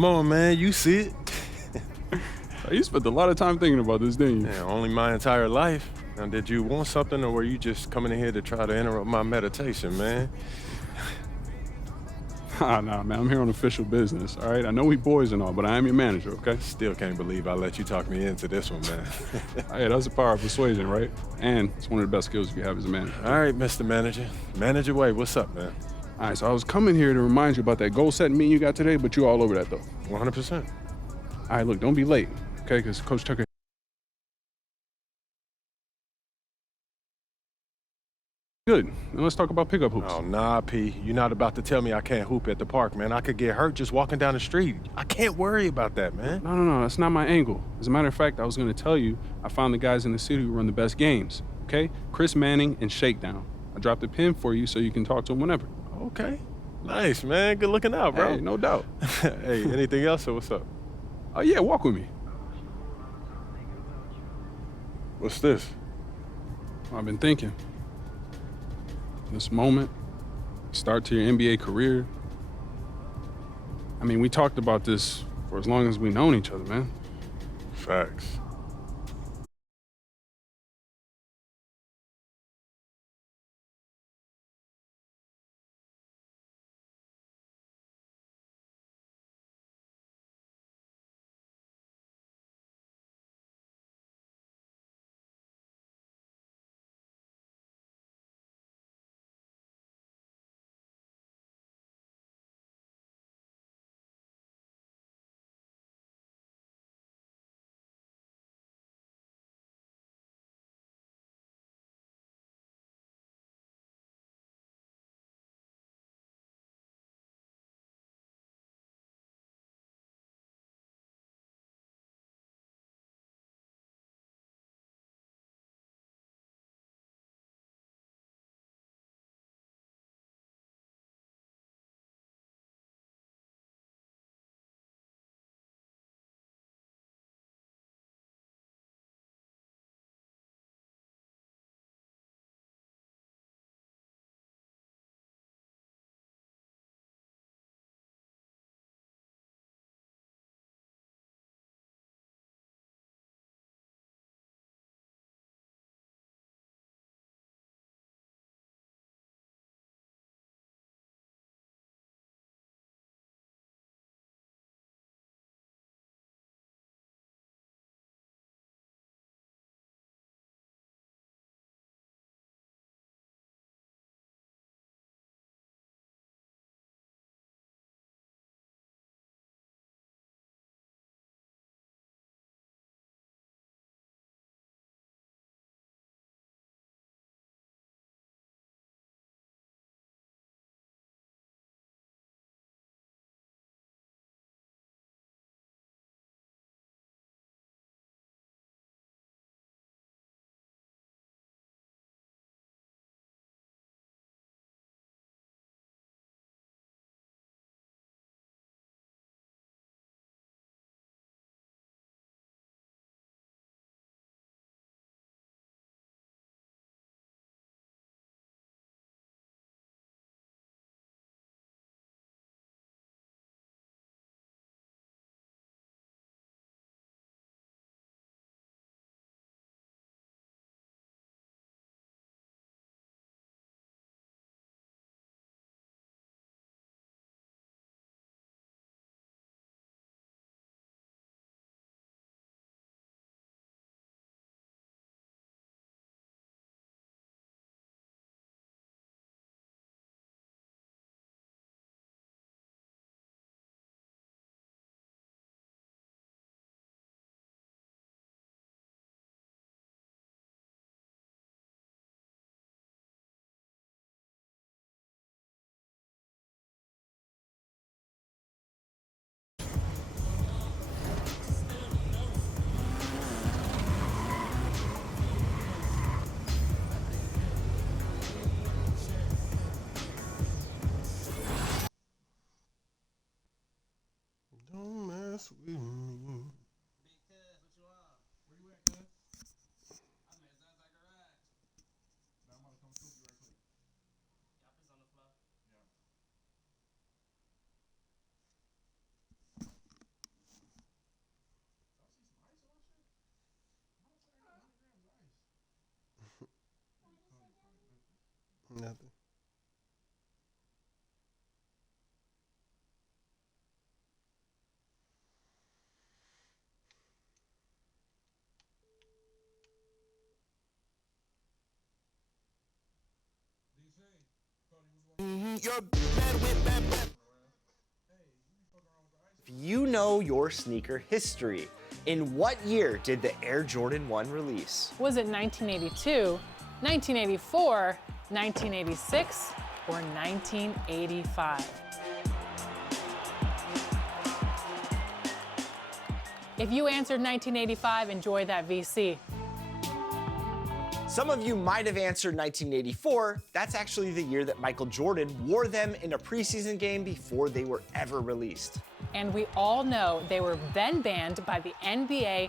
Come on, man. You see it. You spent a lot of time thinking about this, didn't you? Yeah, only my entire life. Now, did you want something or were you just coming in here to try to interrupt my meditation, man? Nah, man. I'm here on official business. All right. I know we boys and all, but I am your manager. Okay. Still can't believe I let you talk me into this one, man. Hey, that's the power of persuasion, right? And it's one of the best skills you have as a manager. All right, Mr. Manager. Manage your way. What's up, man? All right. So I was coming here to remind you about that goal setting meeting you got today, but you all over that though. 100%. All right. Look, don't be late. Okay. Because Coach Tucker. Good. Now let's talk about pickup hoops. Oh, nah, P. You're not about to tell me I can't hoop at the park, man. I could get hurt just walking down the street. I can't worry about that, man. No. That's not my angle. As a matter of fact, I was going to tell you I found the guys in the city who run the best games. Okay? Chris Manning and Shakedown. I dropped a pin for you so you can talk to them whenever. Okay. Nice, man. Good looking out, bro. Hey, no doubt. Hey, anything else or what's up? Oh, yeah, walk with me. What's this? I've been thinking. This moment, start to your NBA career. I mean, we talked about this for as long as we've known each other, man. Facts. Nothing. You know your sneaker history. In what year did the Air Jordan 1 release? Was it 1982, 1984, 1986, or 1985? If you answered 1985, enjoy that VC. Some of you might have answered 1984. That's actually the year that Michael Jordan wore them in a preseason game before they were ever released. And we all know they were then banned by the NBA.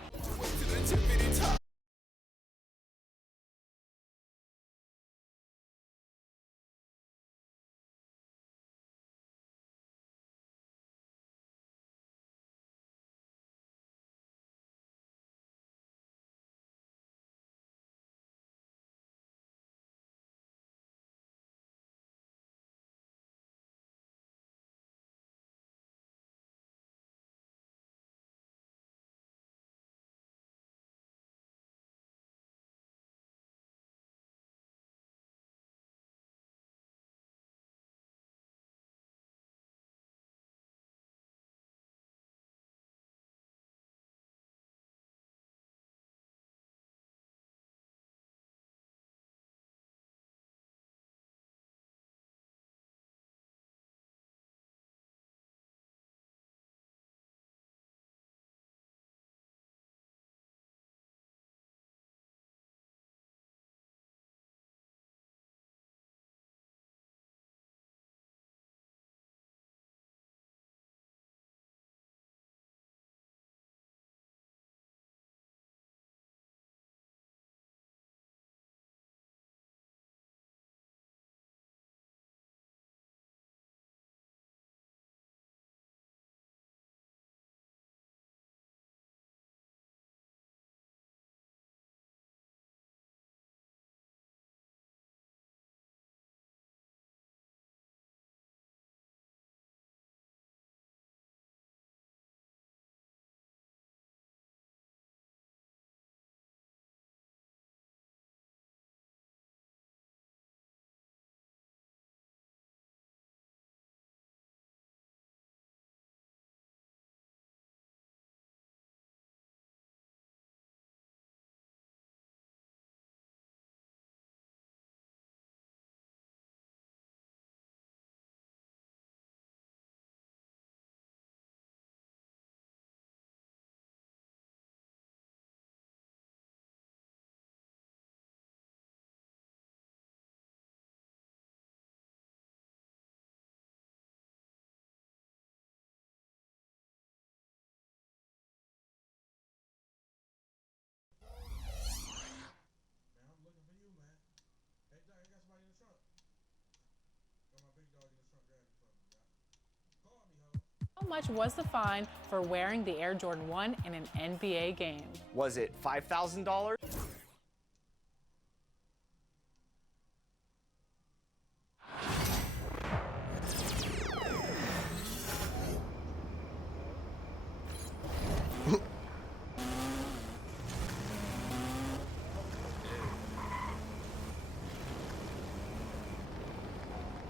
How much was the fine for wearing the Air Jordan 1 in an NBA game? Was it $5,000?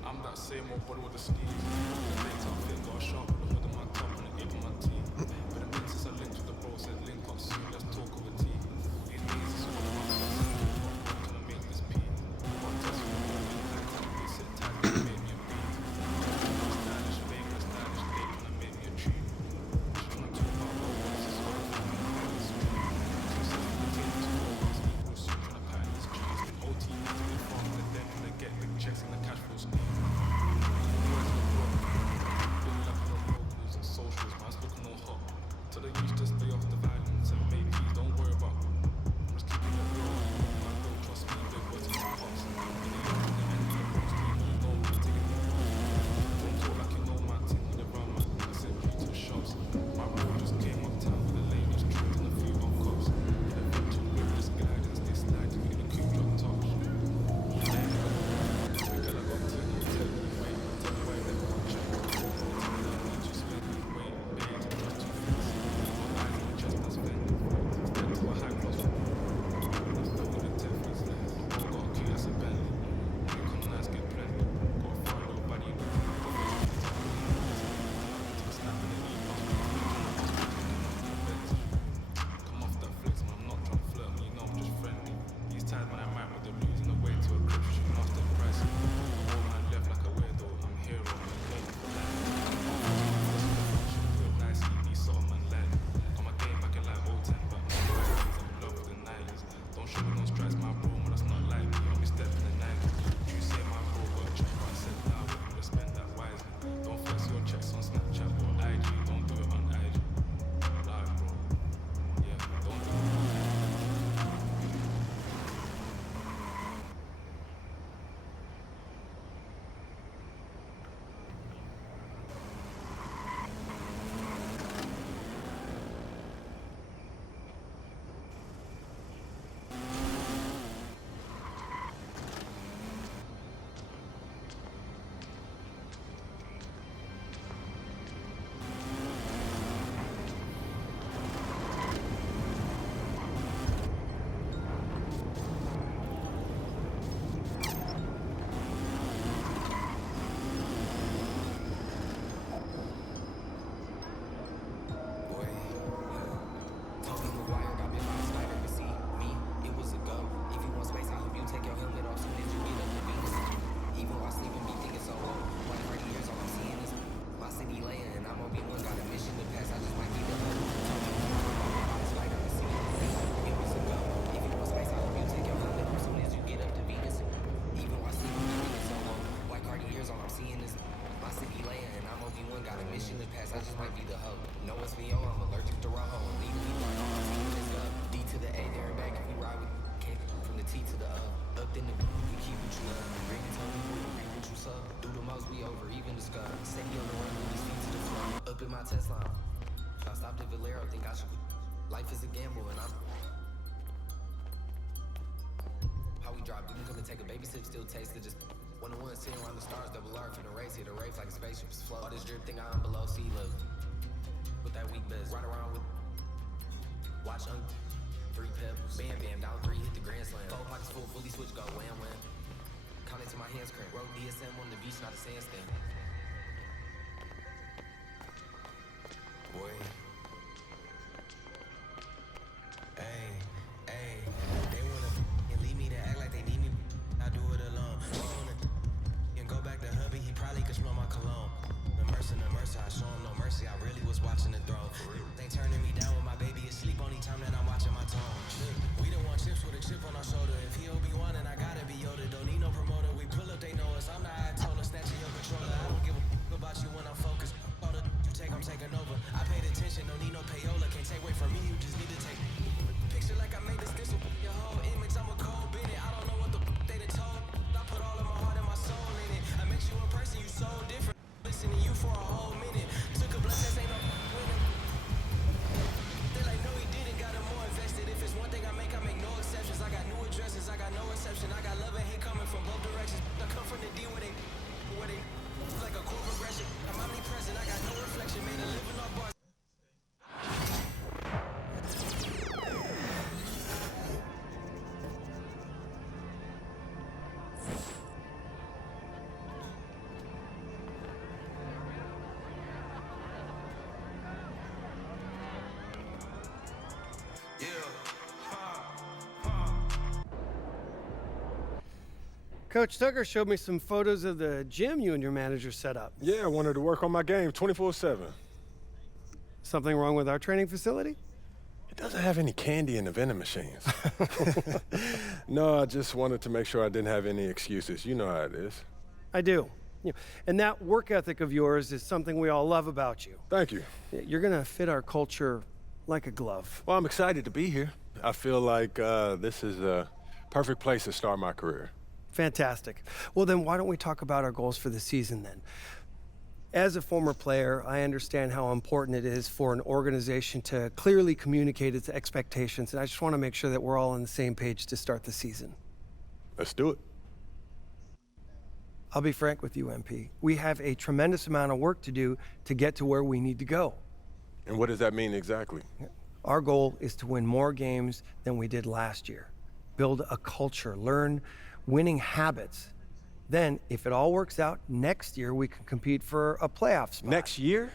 I'm that same old boy with the skis. The legs are fit, got a sharp on the hood of my top and the edge of my teeth. But the minute since I linked with the bro, said link up soon, let's talk over tea. These days is all about my can I make this pee? One test for me, I can't be sit tight, can I make me a beat? Stylish, fake, stylish, fake, can I make me a tree? Just tryna talk about what was this whole thing, it's me. Two seconds, the tape is full, it's equal soon, tryna pattern these trees. OT, to the farm, and then they get big checks and the cash flow scheme. Socials, man's looking all hot. Tell the youth to stay off the violence and make peace. Don't worry about Sugar don't stress my bro, man, that's not like me. I'll be stepping the night. You say my bro got a check, but I said nah, we could spend that wisely. Don't flex your checks on Snapchat or IG. Don't do it on IG. Live, bro. Yeah, don't do it. Tesla. I stopped at Valero, think I should. Life is a gamble, and I'm. How we drop, you can come and take a baby sip, still taste it. Just 1-on-1, sitting around the stars, double R for the race. Hit a race like a spaceship is flow. All this drip thing I'm below sea level. With that weak best, ride around with. Watch 3 pebbles, bam bam, down 3, hit the grand slam. 4 pockets full, fully switch, go wham wham. Count it to my hands cramp. Road DSM on the beach, not a sandstand. Boy. Hey, they wanna leave me to act like they need me. I do it alone. And go back to hubby, he probably could smell my cologne. The mercy, I show him no mercy. I really was watching the throne. They turning me down when my baby is asleep. Only time that I'm watching my tone. We don't want chips with a chip on our shoulder. If he Obi-Wan and I gotta be Yoda. Don't need no promoter. We pull up, they know us. I'm the Ayatollah, snatching your controller. I don't give a about you when I'm focused. All the you take, I'm taking over. I paid attention, don't need no payola. Can't take away from me, you just need to take. Picture like I made this stencil. Your whole image, I'm a cold bit. I don't know what the they done told. I put all of my heart and my soul in it. I met you in person, you so different. Listen to you for a whole minute. Took a blood test, ain't no winning. They like, no, he didn't, got him more invested. If it's one thing I make no exceptions. I got new addresses, I got no exception. I got love and hate coming from both directions. I come from the D where they like a core progression. I'm omnipresent, I got no reflection. Made a living off bars. Coach Tucker showed me some photos of the gym you and your manager set up. Yeah, I wanted to work on my game 24/7. Something wrong with our training facility? It doesn't have any candy in the vending machines. No, I just wanted to make sure I didn't have any excuses. You know how it is. I do. And that work ethic of yours is something we all love about you. Thank you. You're gonna fit our culture like a glove. Well, I'm excited to be here. I feel like this is a perfect place to start my career. Fantastic. Well, then why don't we talk about our goals for the season then? As a former player, I understand how important it is for an organization to clearly communicate its expectations, and I just want to make sure that we're all on the same page to start the season. Let's do it. I'll be frank with you, MP. We have a tremendous amount of work to do to get to where we need to go. And what does that mean exactly? Our goal is to win more games than we did last year. Build a culture, learn winning habits. Then, if it all works out, next year we can compete for a playoff spot. Next year?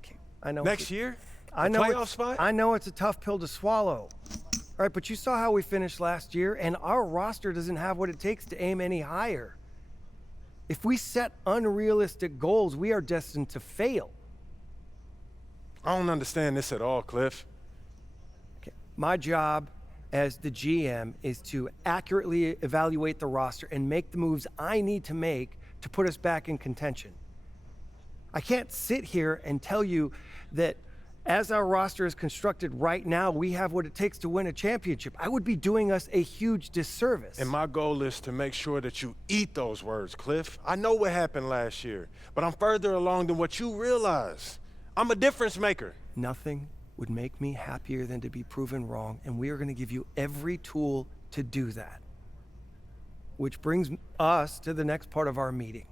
Okay, I know. Next year? I know. Playoff spot? I know it's a tough pill to swallow. All right, but you saw how we finished last year, and our roster doesn't have what it takes to aim any higher. If we set unrealistic goals, we are destined to fail. I don't understand this at all, Cliff. Okay. My job as the GM is to accurately evaluate the roster and make the moves I need to make to put us back in contention. I can't sit here and tell you that as our roster is constructed right now, we have what it takes to win a championship. I would be doing us a huge disservice. And my goal is to make sure that you eat those words, Cliff. I know what happened last year, but I'm further along than what you realize. I'm a difference maker. Nothing would make me happier than to be proven wrong, and we are going to give you every tool to do that. Which brings us to the next part of our meeting.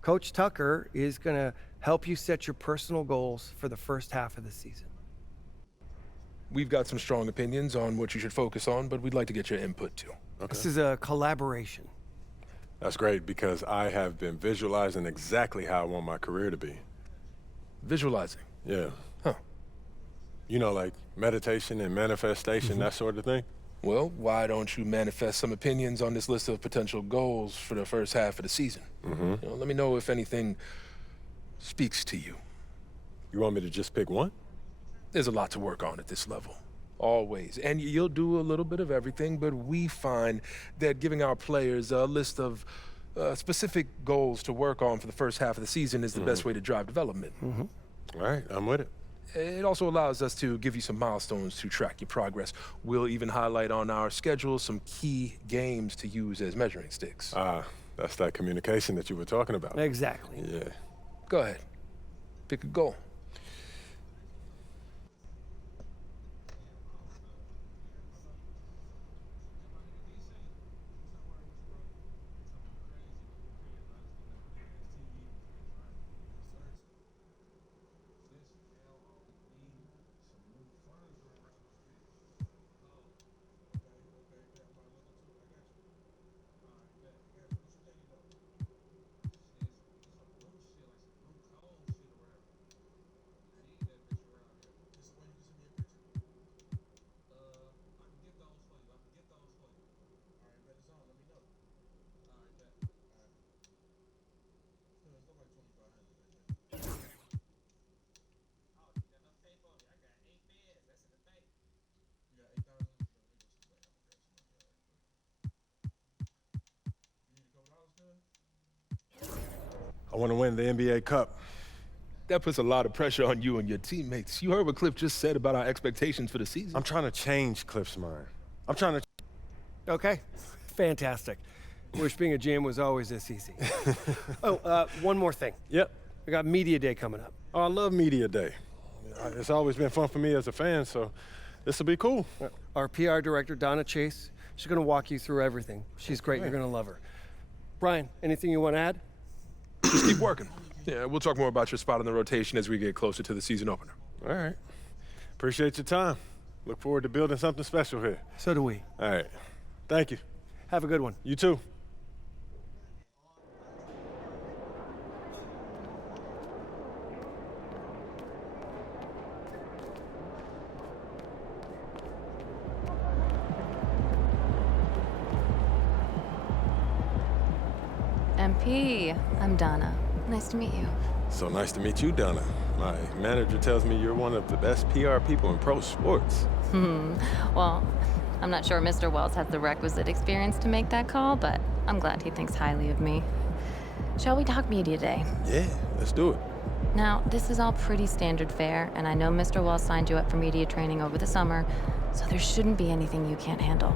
Coach Tucker is going to help you set your personal goals for the first half of the season. We've got some strong opinions on what you should focus on, but we'd like to get your input too. This is a collaboration. That's great because I have been visualizing exactly how I want my career to be. Visualizing. Yeah. Huh. You know, like meditation and manifestation, that sort of thing. Well, why don't you manifest some opinions on this list of potential goals for the first half of the season? You know, let me know if anything speaks to you. You want me to just pick one? There's a lot to work on at this level. Always. And you'll do a little bit of everything, but we find that giving our players a list of specific goals to work on for the first half of the season is the best way to drive development. All right, I'm with it. It also allows us to give you some milestones to track your progress. We'll even highlight on our schedule some key games to use as measuring sticks. That's that communication that you were talking about. Exactly. Yeah. Go ahead. Pick a goal. I want to win the NBA Cup. That puts a lot of pressure on you and your teammates. You heard what Cliff just said about our expectations for the season. I'm trying to change Cliff's mind. I'm trying to... Okay, fantastic. Wish being a GM was always this easy. One more thing. Yep. We got Media Day coming up. Oh, I love Media Day. It's always been fun for me as a fan, so this will be cool. Our PR director, Donna Chase, she's going to walk you through everything. She's great. You're going to love her. Brian, anything you want to add? Just keep working. Yeah, we'll talk more about your spot in the rotation as we get closer to the season opener. All right. Appreciate your time. Look forward to building something special here. So do we. All right. Thank you. Have a good one. You too. MP, I'm Donna. Nice to meet you. So nice to meet you, Donna. My manager tells me you're one of the best PR people in pro sports. Well, I'm not sure Mr. Wells has the requisite experience to make that call, but I'm glad he thinks highly of me. Shall we talk Media Day? Yeah, let's do it. Now, this is all pretty standard fare, and I know Mr. Wells signed you up for media training over the summer, so there shouldn't be anything you can't handle.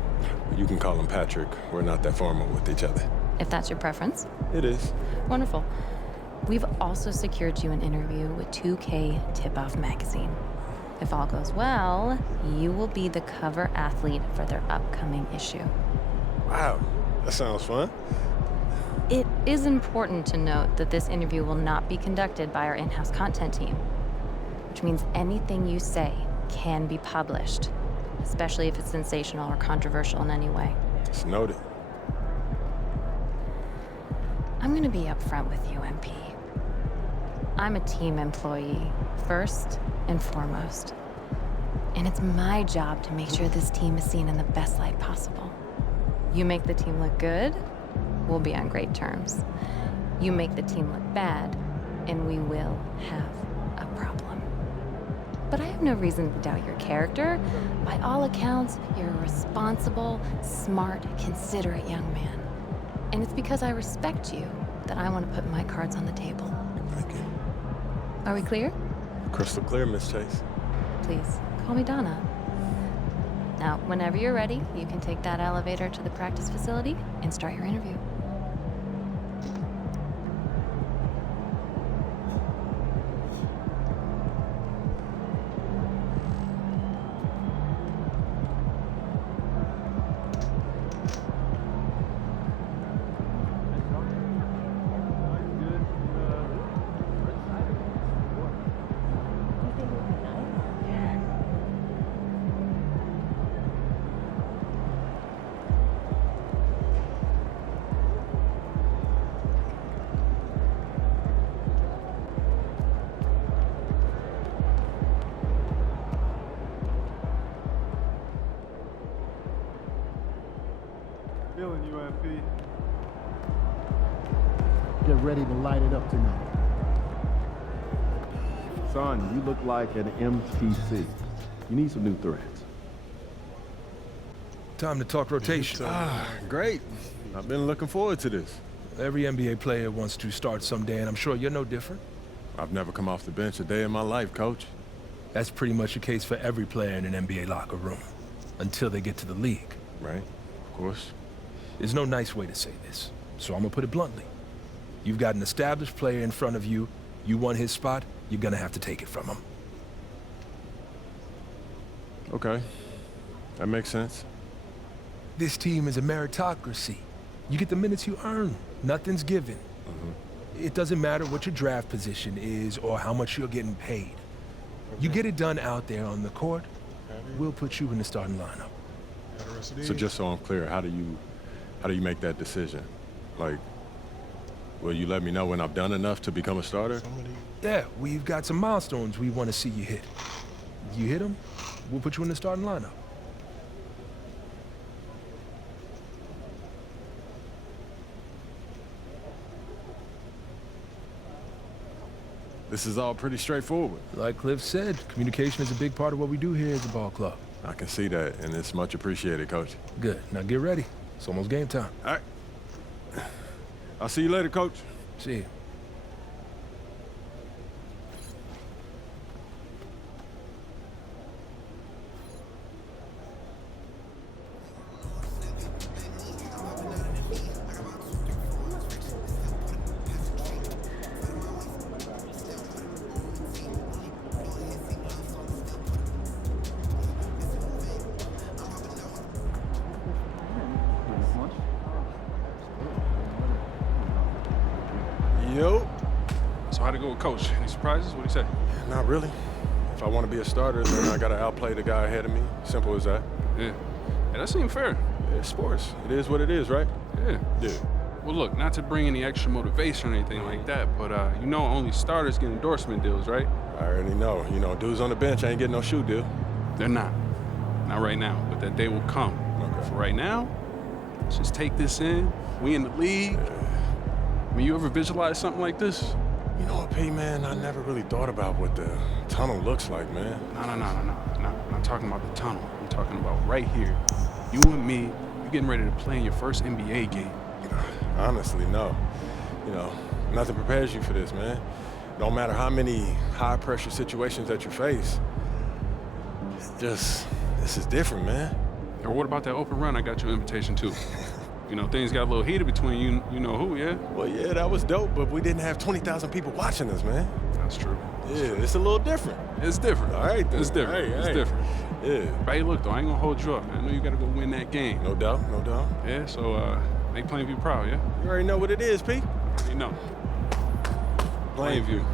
You can call him Patrick. We're not that formal with each other. If that's your preference. It is. Wonderful. We've also secured you an interview with 2K Tip-Off magazine. If all goes well, you will be the cover athlete for their upcoming issue. Wow, that sounds fun. It is important to note that this interview will not be conducted by our in-house content team, which means anything you say can be published, especially if it's sensational or controversial in any way. It's noted. I'm gonna be upfront with you, MP. I'm a team employee, first and foremost. And it's my job to make sure this team is seen in the best light possible. You make the team look good, we'll be on great terms. You make the team look bad, and we will have a problem. but I have no reason to doubt your character. By all accounts, you're a responsible, smart, considerate young man. And it's because I respect you that I want to put my cards on the table. Thank you. Are we clear? Crystal clear, Miss Chase. Please, call me Donna. Now, whenever you're ready, you can take that elevator to the practice facility and start your interview. Feeling you, MP. Get ready to light it up tonight. Son, you look like an MTC. You need some new threads. Time to talk rotation. Great. I've been looking forward to this. Every NBA player wants to start someday, and I'm sure you're no different. I've never come off the bench a day in my life, Coach. That's pretty much the case for every player in an NBA locker room, until they get to the league. Right, of course. There's no nice way to say this, so I'm gonna put it bluntly. You've got an established player in front of you. You want his spot, you're gonna have to take it from him. Okay, that makes sense. This team is a meritocracy. You get the minutes you earn. Nothing's given. It doesn't matter what your draft position is or how much you're getting paid. You get it done out there on the court, we'll put you in the starting lineup. So just so I'm clear, how do you make that decision? Like, will you let me know when I've done enough to become a starter? Yeah, we've got some milestones we want to see you hit. You hit them, we'll put you in the starting lineup. This is all pretty straightforward. Like Cliff said, communication is a big part of what we do here at the ball club. I can see that, and it's much appreciated, Coach. Good. Now get ready. It's almost game time. All right. I'll see you later, Coach. See you. Yo. So how'd it go with Coach? Any surprises? What'd he say? Not really. If I want to be a starter, then I got to outplay the guy ahead of me. Simple as that. Yeah, that seemed fair. It's sports. It is what it is, right? Yeah. Yeah. Well, look, not to bring any extra motivation or anything like that, but you know only starters get endorsement deals, right? I already know. You know, dudes on the bench ain't getting no shoe deal. They're not. Not right now, but that day will come. Okay. For right now, let's just take this in. We in the league. I mean, you ever visualize something like this? You know what, P, man? I never really thought about what the tunnel looks like, man. No. I'm not talking about the tunnel. I'm talking about right here. You and me, you getting ready to play in your first NBA game. Honestly, no. You know, nothing prepares you for this, man. No matter how many high-pressure situations that you face, this is different, man. Or what about that open run I got you an invitation to? You know, things got a little heated between you know who, yeah? Well, yeah, that was dope, but we didn't have 20,000 people watching us, man. That's true. Yeah, it's a little different. It's different. All right, then. It's different. Hey, it's hey. different. Yeah. But hey, look, though, I ain't gonna hold you up, man. I know you gotta go win that game. No doubt, no doubt. Yeah, so, make Plainview proud, yeah? You already know what it is, P. You know. Plainview.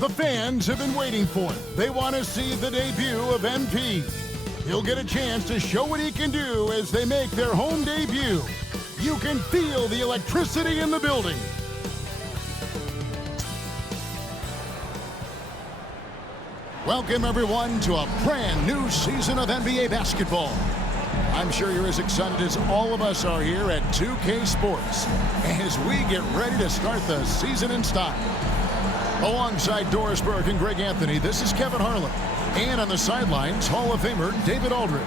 The fans have been waiting for it. They want to see the debut of MP. He'll get a chance to show what he can do as they make their home debut. You can feel the electricity in the building. Welcome, everyone, to a brand new season of NBA basketball. I'm sure you're as excited as all of us are here at 2K Sports as we get ready to start the season in style. Alongside Doris Burke and Greg Anthony, this is Kevin Harlan. And on the sidelines, Hall of Famer David Aldridge.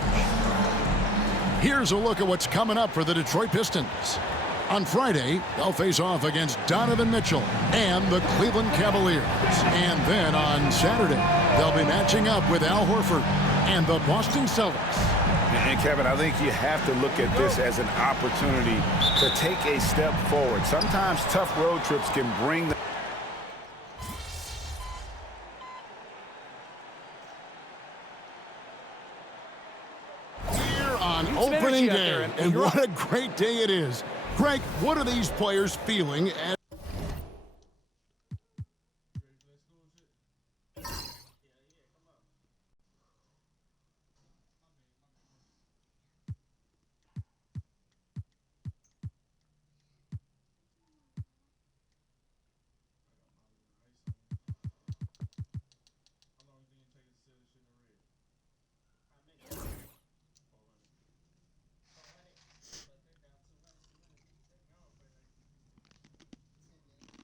Here's a look at what's coming up for the Detroit Pistons. On Friday, they'll face off against Donovan Mitchell and the Cleveland Cavaliers. And then on Saturday, they'll be matching up with Al Horford and the Boston Celtics. And Kevin, I think you have to look at this as an opportunity to take a step forward. Sometimes tough road trips can bring the opening day, and what a great day it is. Greg, what are these players feeling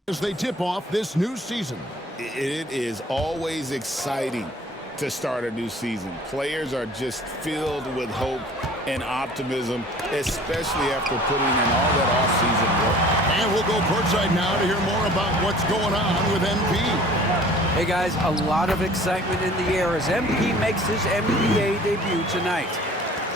as they tip off this new season? It is always exciting to start a new season. Players are just filled with hope and optimism, especially after putting in all that offseason work. And we'll go courtside now to hear more about what's going on with MP. Hey guys, a lot of excitement in the air as MP makes his NBA debut tonight.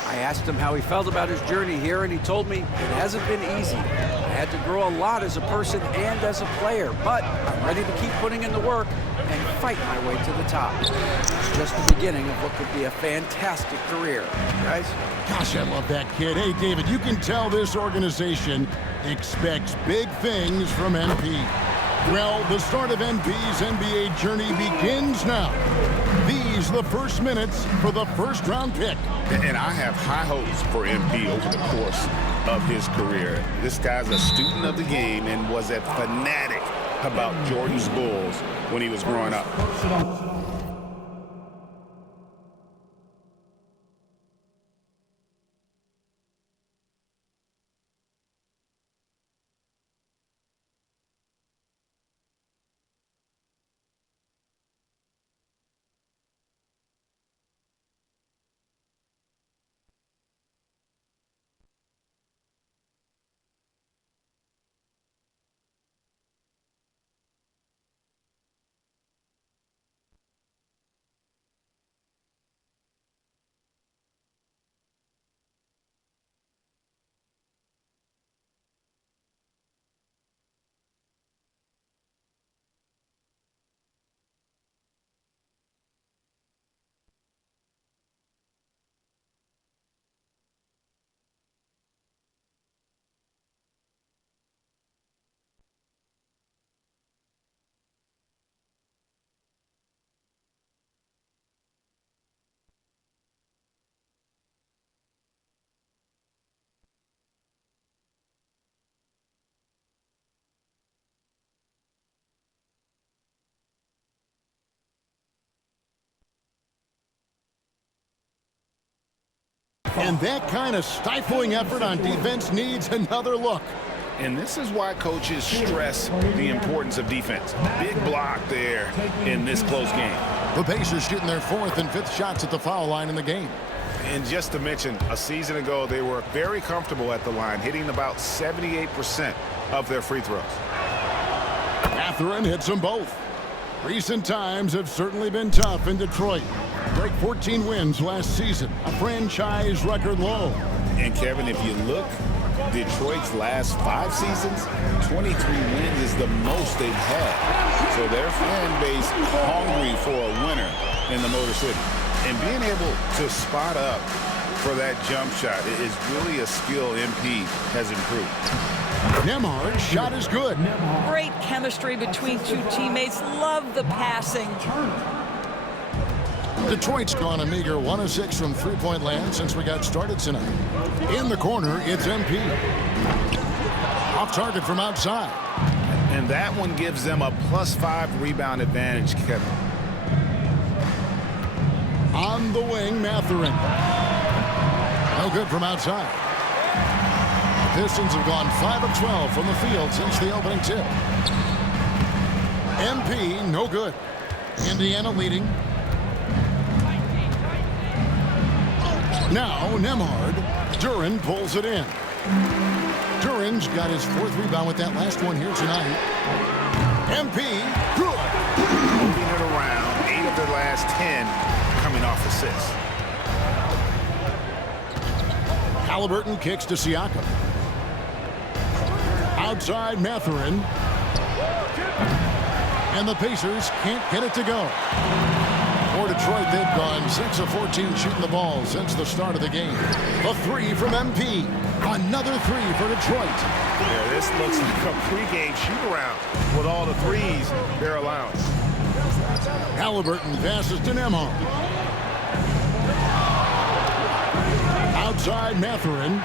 I asked him how he felt about his journey here, and he told me it hasn't been easy. I had to grow a lot as a person and as a player, but I'm ready to keep putting in the work and fight my way to the top. It's just the beginning of what could be a fantastic career, guys. Gosh, I love that kid. Hey, David, you can tell this organization expects big things from MP. Well, the start of MP's NBA journey begins now. These are the first minutes for the first-round pick. And I have high hopes for MP over the course of his career. This guy's a student of the game and was a fanatic about Jordan's Bulls when he was growing up. And that kind of stifling effort on defense needs another look. And this is why coaches stress the importance of defense. Big block there in this close game. The Pacers shooting their 4th and 5th shots at the foul line in the game. And just to mention, a season ago, they were very comfortable at the line, hitting about 78% of their free throws. Mathurin hits them both. Recent times have certainly been tough in Detroit. Break 14 wins last season, a franchise record low. And Kevin, if you look, Detroit's last 5 seasons, 23 wins is the most they've had. So their fan base hungry for a winner in the Motor City. And being able to spot up for that jump shot is really a skill MP has improved. Nembhard's shot is good. Great chemistry between two teammates. Love the passing. Detroit's gone a meager 1 of 6 from three-point land since we got started tonight. In the corner, it's MP. Off target from outside. And that one gives them a +5 rebound advantage, Kevin. On the wing, Mathurin. No good from outside. The Pistons have gone 5 of 12 from the field since the opening tip. MP, no good. Indiana leading. Now, Nembhard. Duren pulls it in. Duren's got his 4th rebound with that last one here tonight. MP, good. Moving it around, 8 of their last 10 coming off assists. Halliburton kicks to Siakam. Outside Mathurin. And the Pacers can't get it to go. For Detroit, they've gone 6 of 14 shooting the ball since the start of the game. A 3 from MP. Another 3 for Detroit. Yeah, this looks like a pregame shoot-around with all the threes they're allowing. Halliburton passes to Nembhard. Outside Mathurin.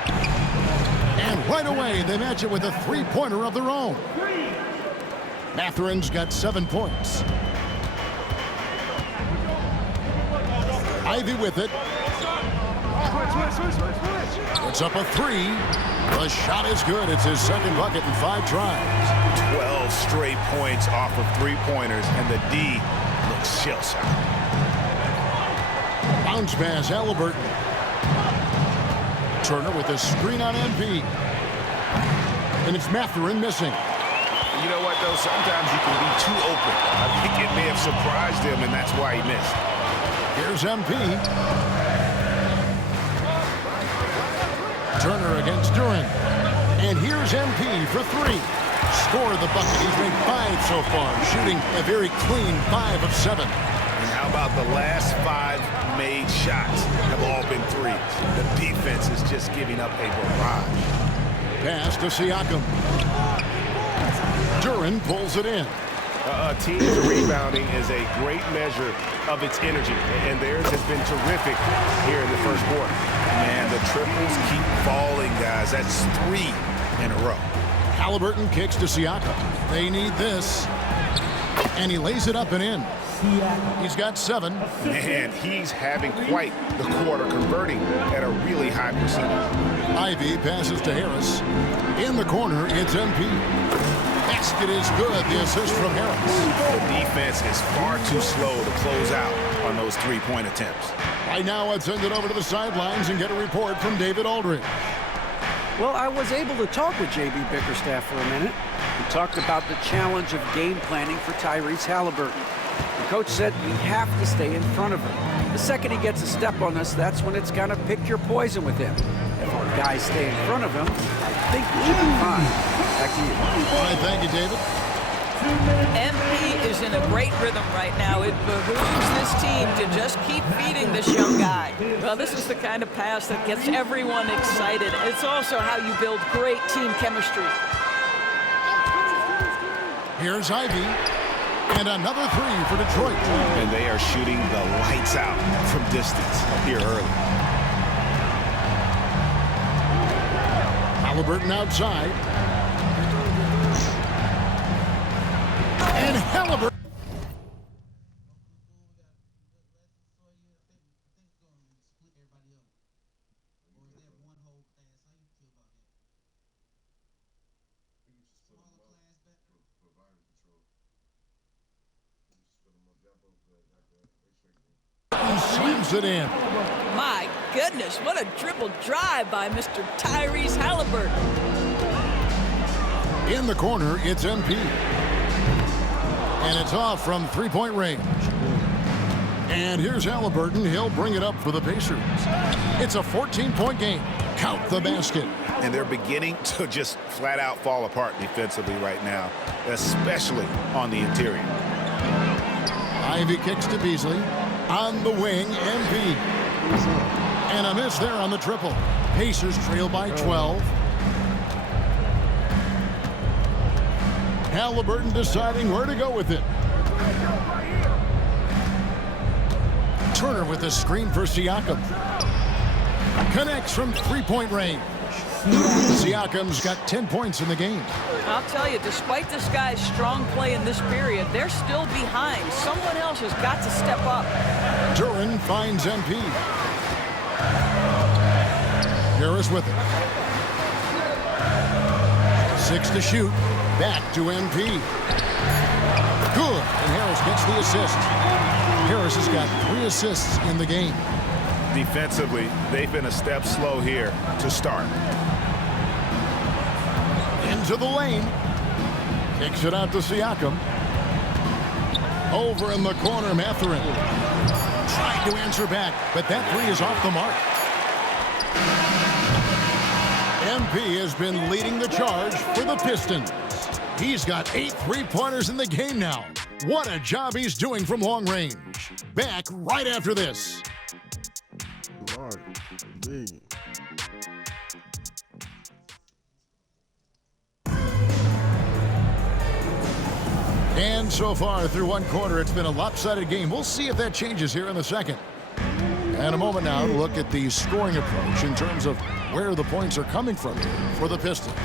And right away, they match it with a three-pointer of their own. Mathurin's got 7 points. Ivy with it. Puts up a 3. The shot is good. It's his 2nd bucket in 5 tries. 12 straight points off of 3-pointers, and the D looks shell-shocked. Bounce pass, Halliburton. Turner with a screen on MP. And it's Mathurin missing. You know what, though? Sometimes you can be too open. I think it may have surprised him, and that's why he missed. Here's MP. Turner against Duren. And here's MP for 3. Scored the bucket. He's made 5 so far, shooting a very clean 5 of 7. And how about the last 5 made shots have all been threes? The defense is just giving up a barrage. Pass to Siakam. Duren pulls it in. A team's rebounding is a great measure of its energy, and theirs has been terrific here in the first quarter. Man, the triples keep falling, guys. That's 3 in a row. Halliburton kicks to Siakam. They need this. And he lays it up and in. He's got 7. Man, he's having quite the quarter, converting at a really high percentage. Ivy passes to Harris. In the corner, it's MP. Basket is good. The assist from Harris. The defense is far too slow to close out on those 3-point attempts. Right now, let's send it over to the sidelines and get a report from David Aldridge. Well, I was able to talk with J.B. Bickerstaff for a minute. We talked about the challenge of game planning for Tyrese Halliburton. The coach said we have to stay in front of him. The second he gets a step on us, that's when it's kind of pick your poison with him. If our guys stay in front of him, I think we should be fine. Back to you. All right, thank you, David. MP is in a great rhythm right now. It behooves this team to just keep feeding this young guy. Well, this is the kind of pass that gets everyone excited. It's also how you build great team chemistry. Here's Ivy. And another 3 for Detroit. And they are shooting the lights out from distance here early. Halliburton outside. And Halliburton. drives it in. My goodness, what a dribble drive by Mr. Tyrese Halliburton. In the corner, it's MP. And it's off from three-point range. And here's Halliburton. He'll bring it up for the Pacers. It's a 14-point game. Count the basket. And they're beginning to just flat out fall apart defensively right now, especially on the interior. Ivy kicks to Beasley. On the wing, MP. And a miss there on the triple. Pacers trail by 12. Halliburton deciding where to go with it. Turner with a screen for Siakam. Connects from three-point range. Siakam's got 10 points in the game. I'll tell you, despite this guy's strong play in this period, they're still behind. Someone else has got to step up. Duran finds MP. Harris with it. 6 to shoot. Back to MP. Good. And Harris gets the assist. Harris has got 3 assists in the game. Defensively, they've been a step slow here to start. Into the lane. Kicks it out to Siakam. Over in the corner, Mathurin. Trying to answer back, but that three is off the mark. MP has been leading the charge for the Pistons. He's got 8 three-pointers in the game now. What a job he's doing from long range. Back right after this. And so far through one quarter, it's been a lopsided game. We'll see if that changes here in the second. And a moment now to look at the scoring approach in terms of where the points are coming from for the Pistons.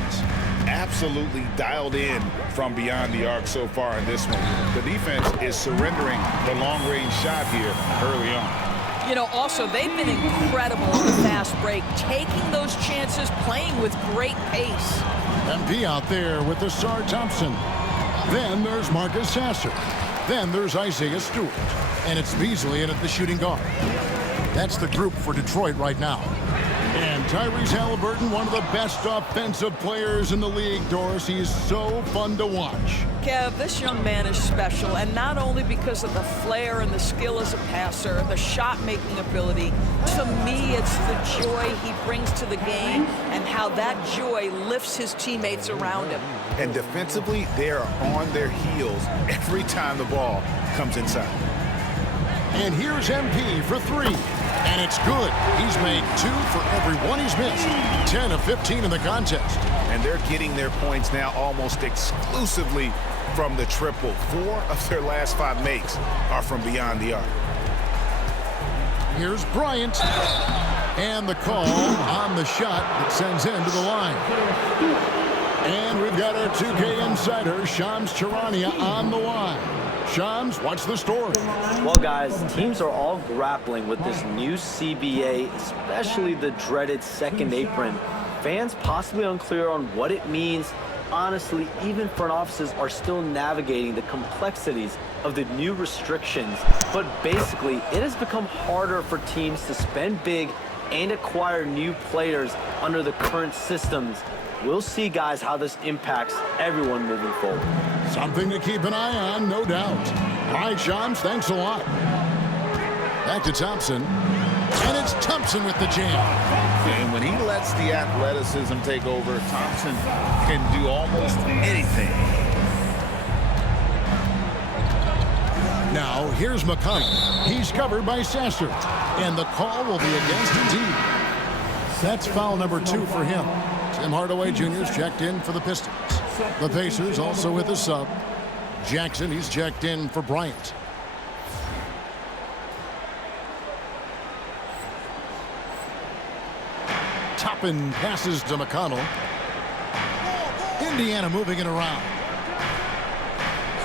Absolutely dialed in from beyond the arc so far in this one. The defense is surrendering the long-range shot here early on. You know, also, they've been incredible on the fast break, taking those chances, playing with great pace. MP out there with the Sar Thompson. Then there's Marcus Sasser. Then there's Isaiah Stewart. And it's Beasley in at the shooting guard. That's the group for Detroit right now. And Tyrese Halliburton, one of the best offensive players in the league, Doris. He's so fun to watch. Kev, this young man is special, and not only because of the flair and the skill as a passer, the shot-making ability. To me, it's the joy he brings to the game and how that joy lifts his teammates around him. And defensively, they are on their heels every time the ball comes inside. And here's MP for 3. And it's good. He's made 2 for every one he's missed. 10 of 15 in the contest. And they're getting their points now almost exclusively from the triple. 4 of their last 5 makes are from beyond the arc. Here's Bryant. And the call on the shot that sends him to the line. And we've got our 2K insider, Shams Charania, on the line. Shams, what's the story? Well, guys, teams are all grappling with this new CBA, especially the dreaded second apron. Fans possibly unclear on what it means. Honestly, even front offices are still navigating the complexities of the new restrictions. But basically, it has become harder for teams to spend big and acquire new players under the current systems. We'll see, guys, how this impacts everyone moving forward. Something to keep an eye on, no doubt. All right, Shams, thanks a lot. Back to Thompson. And it's Thompson with the jam. And when he lets the athleticism take over, Thompson can do almost anything. Now, here's McConnell. He's covered by Sasser. And the call will be against the team. That's foul number 2 for him. Tim Hardaway Jr.'s checked in for the Pistons. The Pacers also with a sub. Jackson, he's checked in for Bryant. Toppin passes to McConnell. Indiana moving it around.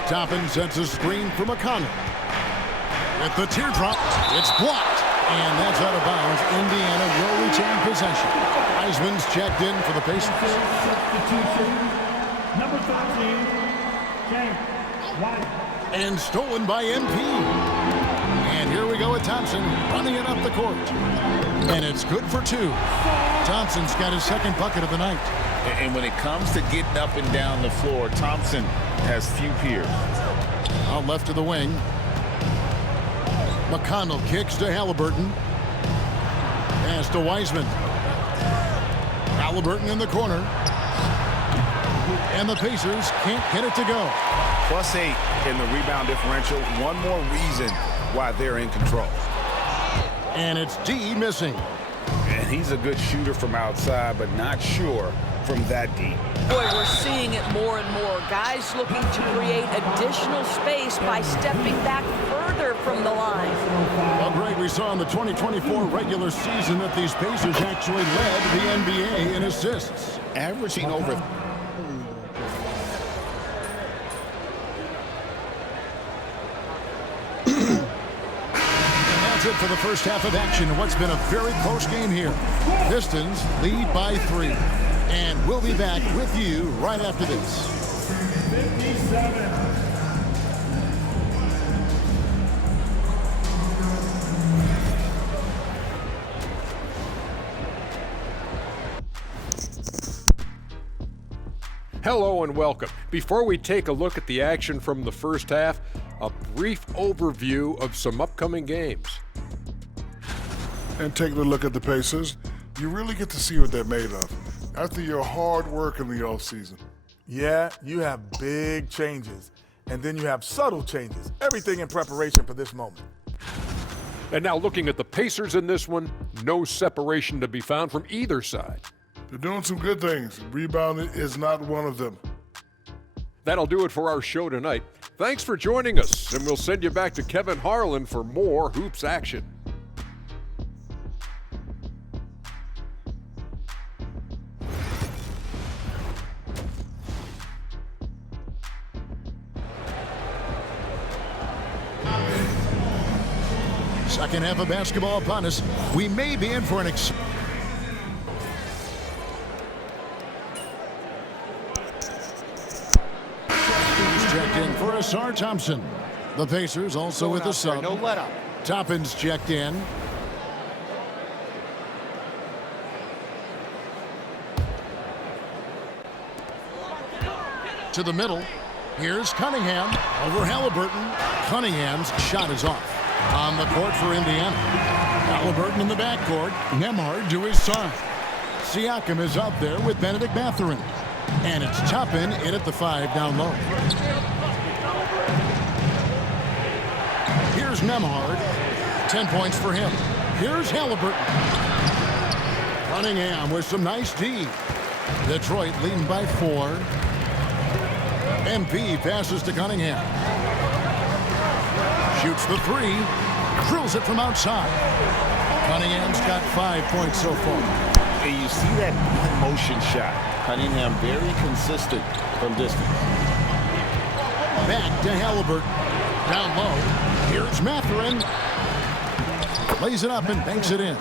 Toppin sets a screen for McConnell. With the teardrop, it's blocked. And that's out of bounds. Indiana will retain possession. Heisman's checked in for the Pacers. Substitution, number 13, James White. And stolen by MP. And here we go with Thompson running it up the court. And it's good for 2. Thompson's got his second bucket of the night. And when it comes to getting up and down the floor, Thompson has few peers. Out left to the wing. McConnell kicks to Halliburton. Pass to Wiseman. Halliburton in the corner. And the Pacers can't get it to go. +8 in the rebound differential. One more reason why they're in control. And it's D missing. And he's a good shooter from outside, but not sure from that deep. Boy, we're seeing it more and more. Guys looking to create additional space by stepping back further from the line. Well, Greg, we saw in the 2024 regular season that these Pacers actually led the NBA in assists. Averaging over... That's it for the first half of action. What's been a very close game here. Pistons lead by 3. And we'll be back with you right after this. 57. Hello and welcome. Before we take a look at the action from the first half, a brief overview of some upcoming games. And taking a look at the Pacers, you really get to see what they're made of after your hard work in the offseason. Yeah, you have big changes, and then you have subtle changes. Everything in preparation for this moment. And now looking at the Pacers in this one, no separation to be found from either side. They're doing some good things. Rebounding is not one of them. That'll do it for our show tonight. Thanks for joining us, and we'll send you back to Kevin Harlan for more Hoops action. Second half of basketball upon us. We may be in for an checked in for Asar Thompson. The Pacers also with the sub. No let up. Toppin's checked in. To the middle. Here's Cunningham over Halliburton. Cunningham's shot is off. On the court for Indiana. Halliburton in the backcourt. Nembhard to his side. Siakam is up there with Benedict Mathurin. And it's Toppin in at the 5 down low. Here's Nembhard. 10 points for him. Here's Halliburton. Cunningham with some nice D. Detroit leading by 4. MP passes to Cunningham. Shoots the 3. Drills it from outside. Cunningham's got 5 points so far. And you see that motion shot. Cunningham very consistent from distance. Back to Halliburton. Down low. Here's Mathurin. Lays it up and banks it in.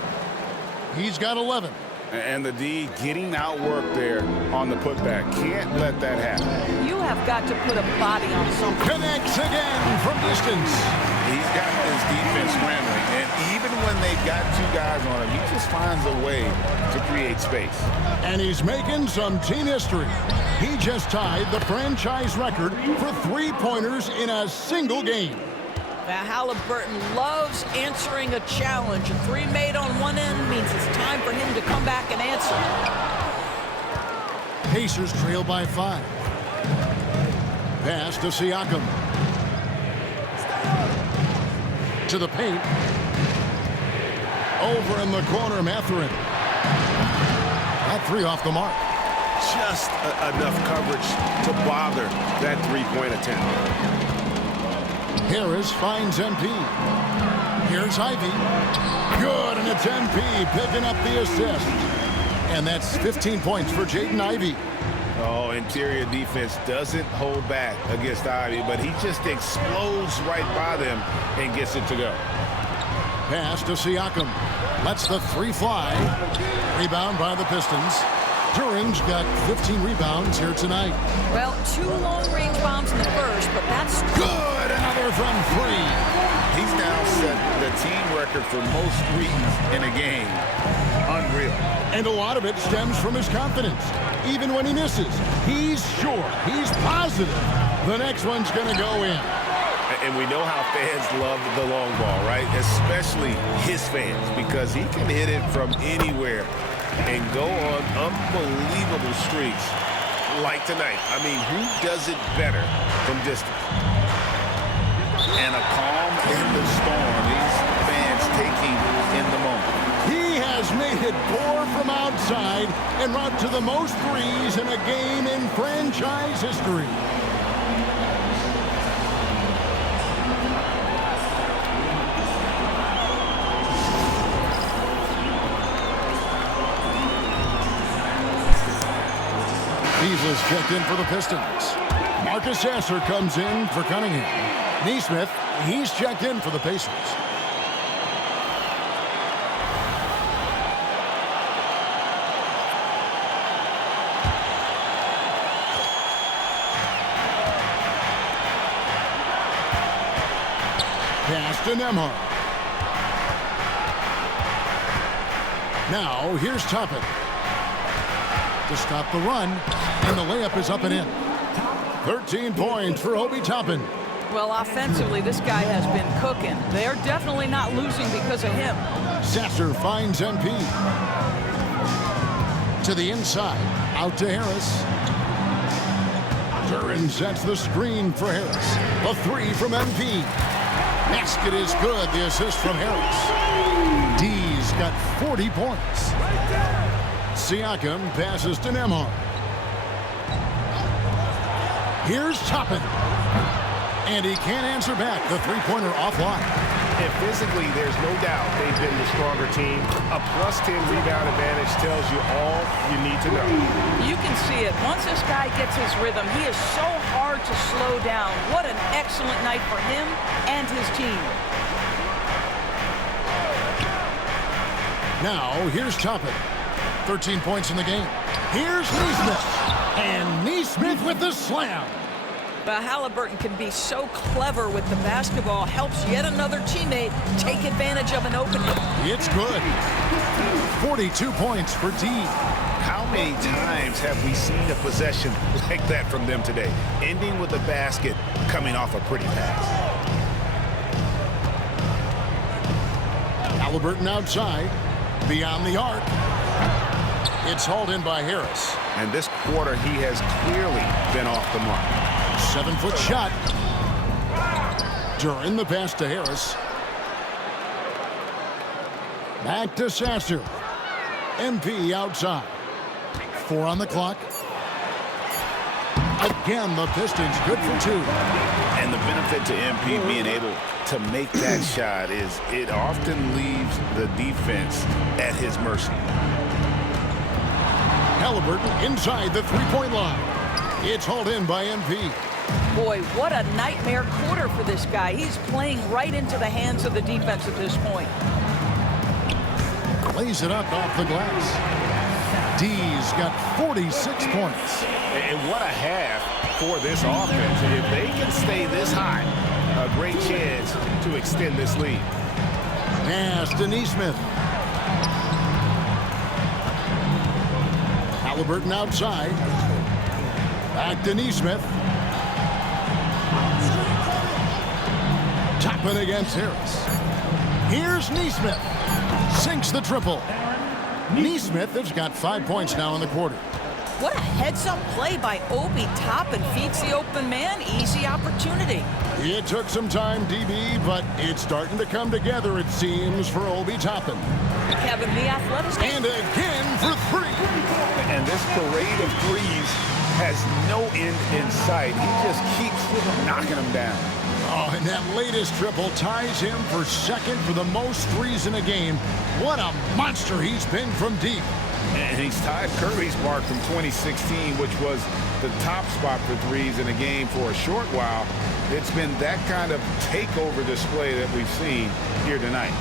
He's got 11. And the D getting outworked there on the putback. Can't let that happen. You have got to put a body on something. Connects again from distance. He's got this defense scrambling. And even when they've got 2 guys on him, he just finds a way to create space. And he's making some team history. He just tied the franchise record for 3-pointers in a single game. Now, Halliburton loves answering a challenge. A 3 made on one end means it's time for him to come back and answer. Pacers trail by 5. Pass to Siakam. To the paint. Over in the corner, Mathurin. That 3 off the mark. Just enough coverage to bother that 3-point attempt. Harris finds MP. Here's Ivy. Good, and it's MP picking up the assist. And that's 15 points for Jaden Ivey. Oh, interior defense doesn't hold back against Ivy, but he just explodes right by them and gets it to go. Pass to Siakam. Lets the 3 fly. Rebound by the Pistons. Turing's got 15 rebounds here tonight. Well, 2 long-range bombs in the first, but that's good. Another from 3. He's now set the team record for most threes in a game. Unreal. And a lot of it stems from his confidence. Even when he misses, he's sure, he's positive the next one's going to go in. And we know how fans love the long ball, right? Especially his fans, because he can hit it from anywhere and go on unbelievable streaks like tonight. I mean, who does it better from distance? And a calm in the storm. These fans taking in the moment. He has made it pour from outside and route to the most threes in a game in franchise history. Beasley's checked in for the Pistons. Marcus Sasser comes in for Cunningham. Neesmith, he's checked in for the Pacers. Pass to Nembhard. Now, here's Toppin to stop the run, and the layup is up and in. 13 points for Obi Toppin. Well, offensively, this guy has been cooking. They're definitely not losing because of him. Sasser finds MP. To the inside, out to Harris. Duren sets the screen for Harris. A three from MP. Basket is good, the assist from Harris. D's got 40 points. Siakam passes to Nembhard. Here's Toppin. And he can't answer back. The three-pointer offline. And physically, there's no doubt they've been the stronger team. A +10 rebound advantage tells you all you need to know. You can see it. Once this guy gets his rhythm, he is so hard to slow down. What an excellent night for him and his team. Now, here's Toppin. 13 points in the game. Here's Neesmith. And Neesmith with the slam. But Halliburton can be so clever with the basketball, helps yet another teammate take advantage of an opening. It's good. 42 points for D. How many times have we seen a possession like that from them today? Ending with a basket, coming off a pretty pass. Halliburton outside, beyond the arc. It's hauled in by Harris. And this quarter, he has clearly been off the mark. 7-foot shot. Duren the pass to Harris. Back to Sasser. MP outside. 4 on the clock. Again, the Pistons good for 2. And the benefit to MP being able to make that shot is it often leaves the defense at his mercy. Halliburton inside the three-point line. It's hauled in by MP. Boy, what a nightmare quarter for this guy. He's playing right into the hands of the defense at this point. Lays it up off the glass. D's got 46 points. And what a half for this offense. If they can stay this high, a great chance to extend this lead. Pass to Neesmith. Halliburton outside. Back to Neesmith. Toppin against Harris. Here's Neesmith. Sinks the triple. Neesmith has got 5 points now in the quarter. What a heads-up play by Obi Toppin. Feeds the open man. Easy opportunity. It took some time, DB, but it's starting to come together, it seems, for Obi Toppin. Kevin, the athletic. And again for 3. And this parade of threes has no end in sight. He just keeps knocking them down. Oh, and that latest triple ties him for second for the most threes in a game. What a monster he's been from deep. And he's tied Curry's mark from 2016, which was the top spot for threes in a game for a short while. It's been that kind of takeover display that we've seen here tonight.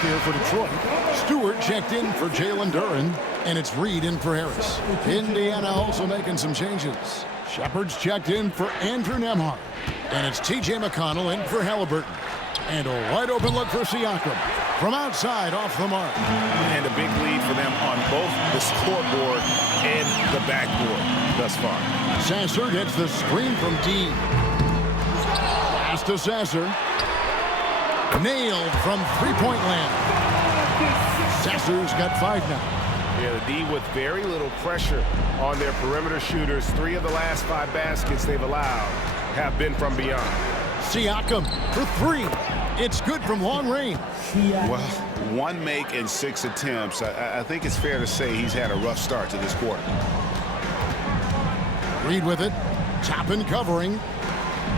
here for Detroit. Stewart checked in for Jalen Duren, and it's Reed in for Harris. Indiana also making some changes. Shepard's checked in for Andrew Nembhard, and it's T.J. McConnell in for Halliburton. And a wide open look for Siakam. From outside, off the mark. And a big lead for them on both the scoreboard and the backboard thus far. Sasser gets the screen from D. Pass to Sasser. Nailed from three-point land. Sasser's got 5 now. Yeah, the D with very little pressure on their perimeter shooters. 3 of the last 5 baskets they've allowed have been from beyond. Siakam for 3. It's good from long range. Well, 1 make in 6 attempts. I think it's fair to say he's had a rough start to this quarter. Reed with it. Toppin covering.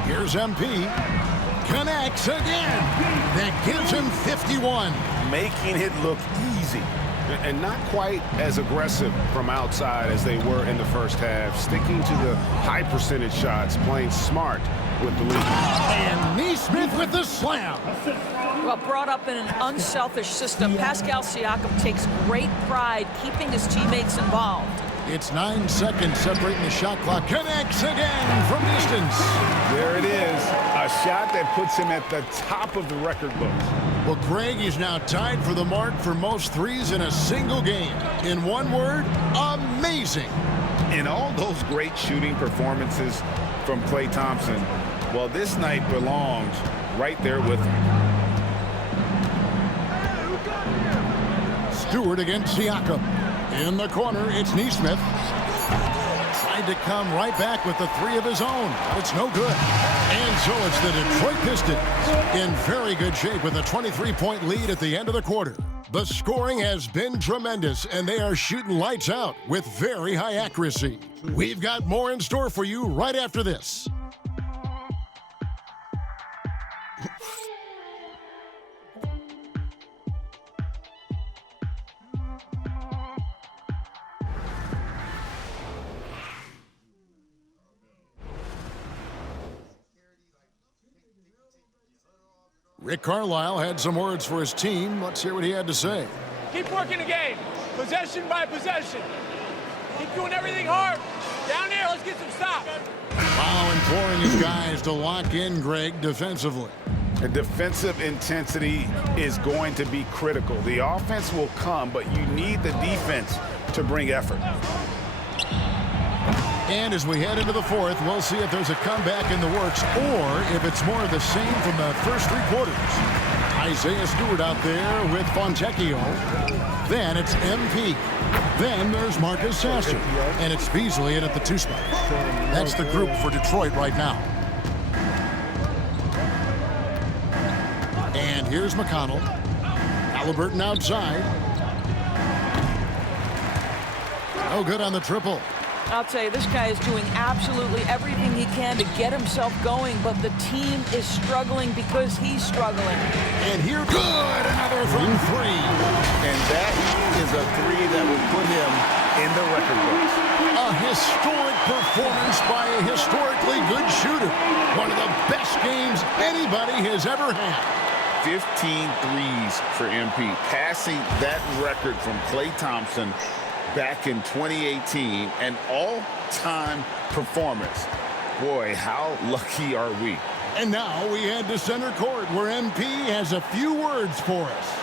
Here's MP. Connects again. That gives him 51. Making it look easy. And not quite as aggressive from outside as they were in the first half. Sticking to the high percentage shots, playing smart with the lead. And Neesmith with the slam. Well, brought up in an unselfish system, Pascal Siakam takes great pride keeping his teammates involved. It's 9 seconds separating the shot clock. Connects again from distance. There it is. A shot that puts him at the top of the record books. Well, Greg is now tied for the mark for most threes in a single game. In one word, amazing. In all those great shooting performances from Klay Thompson, well, this night belongs right there with him. Stewart against Siakam. In the corner, it's Neesmith. Tried to come right back with the 3 of his own, but it's no good. And so it's the Detroit Pistons in very good shape with a 23-point lead at the end of the quarter. The scoring has been tremendous, and they are shooting lights out with very high accuracy. We've got more in store for you right after this. Rick Carlisle had some words for his team. Let's hear what he had to say. Keep working the game, possession by possession. Keep doing everything hard. Down there, let's get some stops. Wow, imploring his guys to lock in, Greg, defensively. The defensive intensity is going to be critical. The offense will come, but you need the defense to bring effort. And as we head into the 4th, we'll see if there's a comeback in the works or if it's more of the same from the first 3 quarters. Isaiah Stewart out there with Fontecchio. Then it's MP. Then there's Marcus Sasser. And it's Beasley in at the 2 spot. That's the group for Detroit right now. And here's McConnell. Halliburton outside. No good on the triple. I'll tell you, this guy is doing absolutely everything he can to get himself going, but the team is struggling because he's struggling. And here, good, another from 3. And that is a 3 that will put him in the record books. A historic performance by a historically good shooter. One of the best games anybody has ever had. 15 threes for MP, passing that record from Klay Thompson back in 2018, an all-time performance. Boy, how lucky are we? And now we head to center court where MP has a few words for us.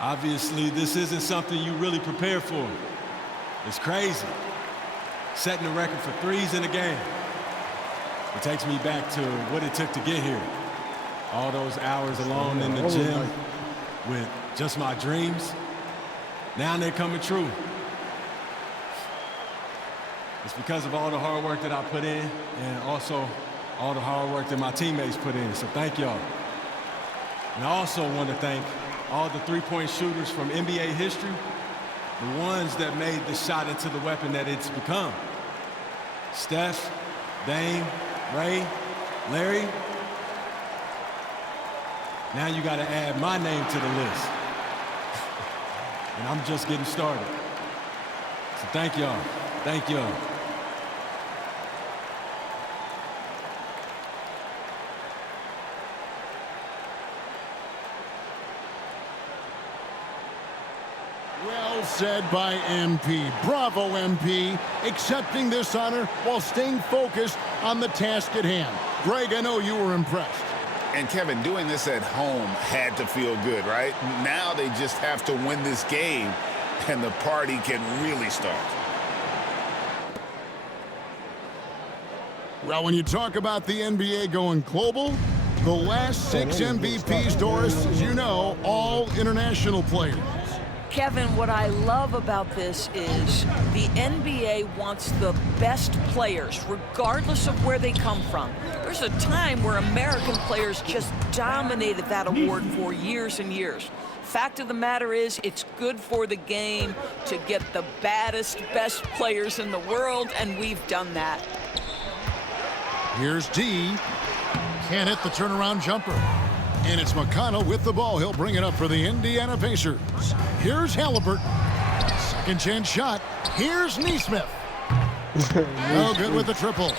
Obviously, this isn't something you really prepare for. It's crazy. Setting the record for threes in a game. It takes me back to what it took to get here. All those hours alone in the gym with just my dreams. Now they're coming true. It's because of all the hard work that I put in and also all the hard work that my teammates put in. So thank y'all. And I also want to thank all the three-point shooters from NBA history, the ones that made the shot into the weapon that it's become. Steph, Dame, Ray, Larry. Now you got to add my name to the list. And I'm just getting started. So thank y'all. Thank y'all. Well said by MP. Bravo, MP, accepting this honor while staying focused on the task at hand. Greg, I know you were impressed. And Kevin, doing this at home had to feel good, right? Now they just have to win this game, and the party can really start. Well, when you talk about the NBA going global, the last 6 MVPs, Doris, as you know, all international players. Kevin, what I love about this is the NBA wants the best players, regardless of where they come from. There's a time where American players just dominated that award for years and years. Fact of the matter is, it's good for the game to get the baddest, best players in the world, and we've done that. Here's D. Can't hit the turnaround jumper. And it's McConnell with the ball. He'll bring it up for the Indiana Pacers. Here's Halliburton. Second chance shot. Here's Neesmith. No good with the triple.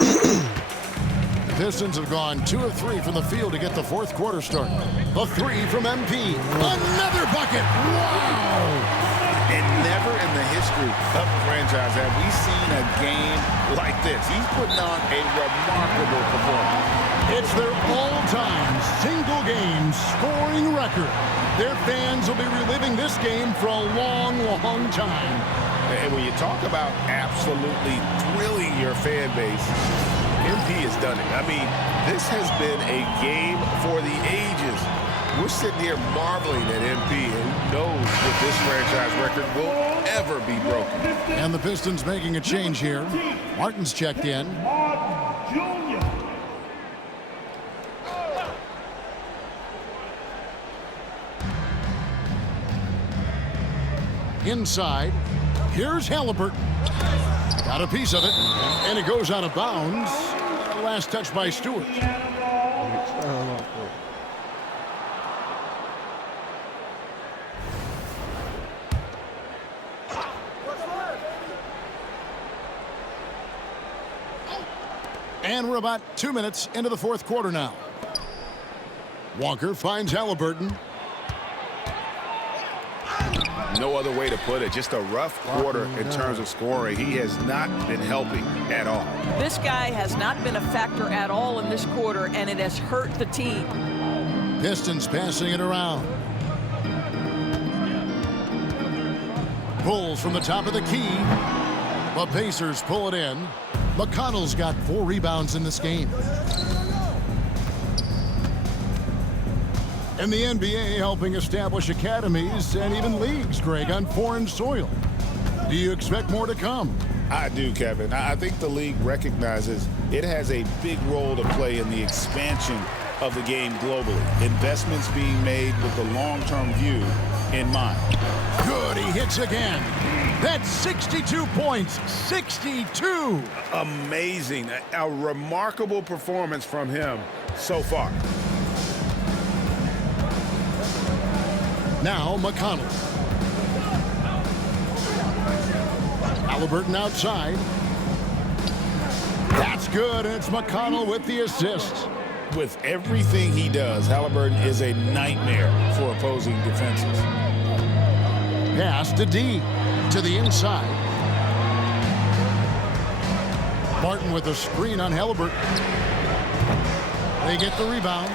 The Pistons have gone 2 of 3 from the field to get the fourth quarter started. The 3 from MP. Another bucket. Wow. And never in the history of the franchise have we seen a game like this. He's putting on a remarkable performance. It's their all-time single-game scoring record. Their fans will be reliving this game for a long, long time. And when you talk about absolutely thrilling your fan base, MP has done it. I mean, this has been a game for the ages. We're sitting here marveling at MP, and who knows if this franchise record will ever be broken. And the Pistons making a change here. Martin's checked in. Inside, here's Halliburton. Got a piece of it, and it goes out of bounds. Last touch by Stewart. And we're about 2 minutes into the fourth quarter now. Walker finds Halliburton. No other way to put it. Just a rough quarter in terms of scoring. He has not been helping at all. This guy has not been a factor at all in this quarter, and it has hurt the team. Pistons passing it around. Bulls from the top of the key. The Pacers pull it in. McConnell's got 4 rebounds in this game. And the NBA helping establish academies and even leagues, Greg, on foreign soil. Do you expect more to come? I do, Kevin. I think the league recognizes it has a big role to play in the expansion of the game globally. Investments being made with the long-term view in mind. Good, he hits again. That's 62 points, 62. Amazing, a remarkable performance from him so far. Now McConnell. Halliburton outside. That's good, and it's McConnell with the assist. With everything he does, Halliburton is a nightmare for opposing defenses. Pass to D, to the inside. Martin with a screen on Halliburton. They get the rebound.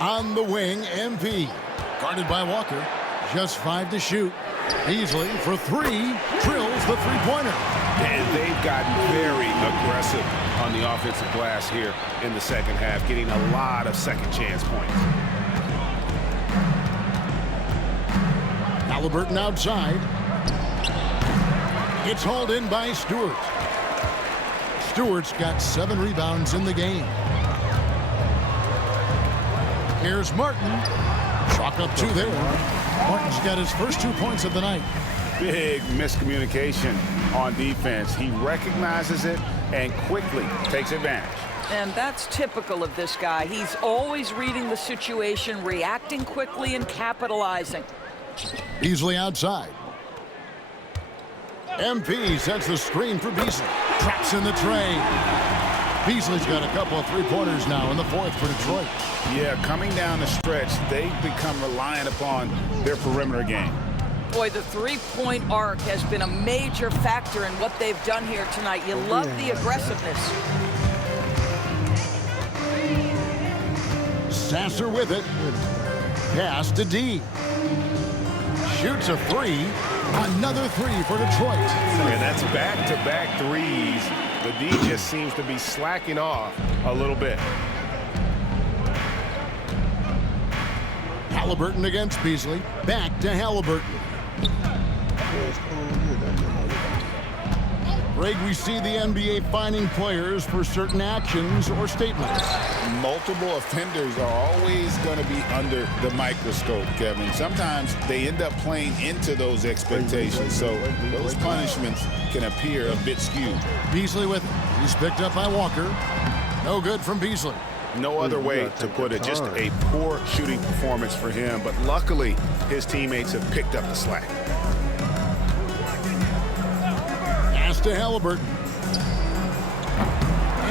On the wing, MP. Guarded by Walker. Just 5 to shoot. Beasley for 3. Drills the three-pointer. And they've gotten very aggressive on the offensive glass here in the second half, getting a lot of second chance points. Halliburton outside. It's hauled in by Stewart. Stewart's got 7 rebounds in the game. Here's Martin. Chalk up 2 there. Martin's got his first 2 points of the night. big miscommunication on defense. He recognizes it and quickly takes advantage. And that's typical of this guy. He's always reading the situation, reacting quickly, and capitalizing. Beasley outside. MP sets the screen for Beasley. Traps in the tray. Beasley's got a couple of three-pointers now in the fourth for Detroit. Yeah, coming down the stretch, they've become reliant upon their perimeter game. Boy, the three-point arc has been a major factor in what they've done here tonight. You love the aggressiveness. Sasser with it. Pass to D. Shoots a three. Another three for Detroit. And that's back-to-back threes. The D just seems to be slacking off a little bit. Halliburton against Beasley. Back to Halliburton. Greg, we see the NBA fining players for certain actions or statements. Multiple offenders are always going to be under the microscope, Kevin. Sometimes they end up playing into those expectations, so those punishments can appear a bit skewed. Beasley with it. He's picked up by Walker. No good from Beasley. No other way to put it, just a poor shooting performance for him, but luckily his teammates have picked up the slack. Pass to Halliburton.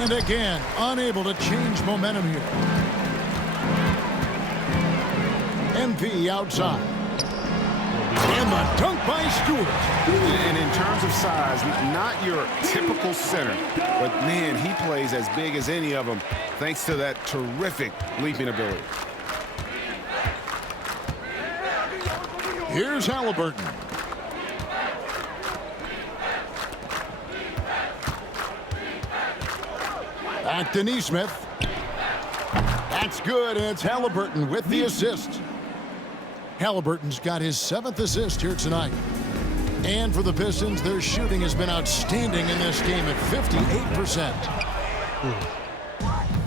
And again, unable to change momentum here. MP outside. And the dunk by Stewart. And in terms of size, not your typical center, but man, he plays as big as any of them thanks to that terrific leaping ability. Here's Halliburton. Back to Nesmith. That's good, and it's Halliburton with the assist. Halliburton's got his 7th assist here tonight. And for the Pistons, their shooting has been outstanding in this game at 58%.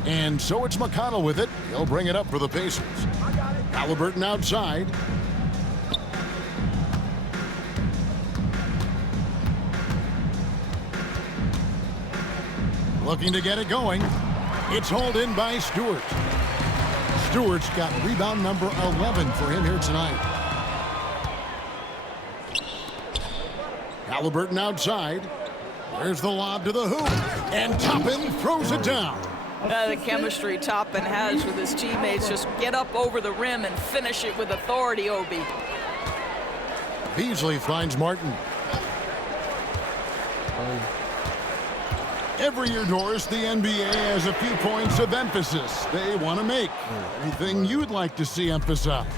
And so it's McConnell with it. He'll bring it up for the Pacers. Halliburton outside. Looking to get it going. It's hauled in by Stewart. Stewart's got rebound number 11 for him here tonight. Halliburton outside. There's the lob to the hoop. And Toppin throws it down. The chemistry Toppin has with his teammates. Just get up over the rim and finish it with authority, Obi. Beasley finds Martin. Every year, Doris, the NBA has a few points of emphasis they want to make. Anything you'd like to see emphasized?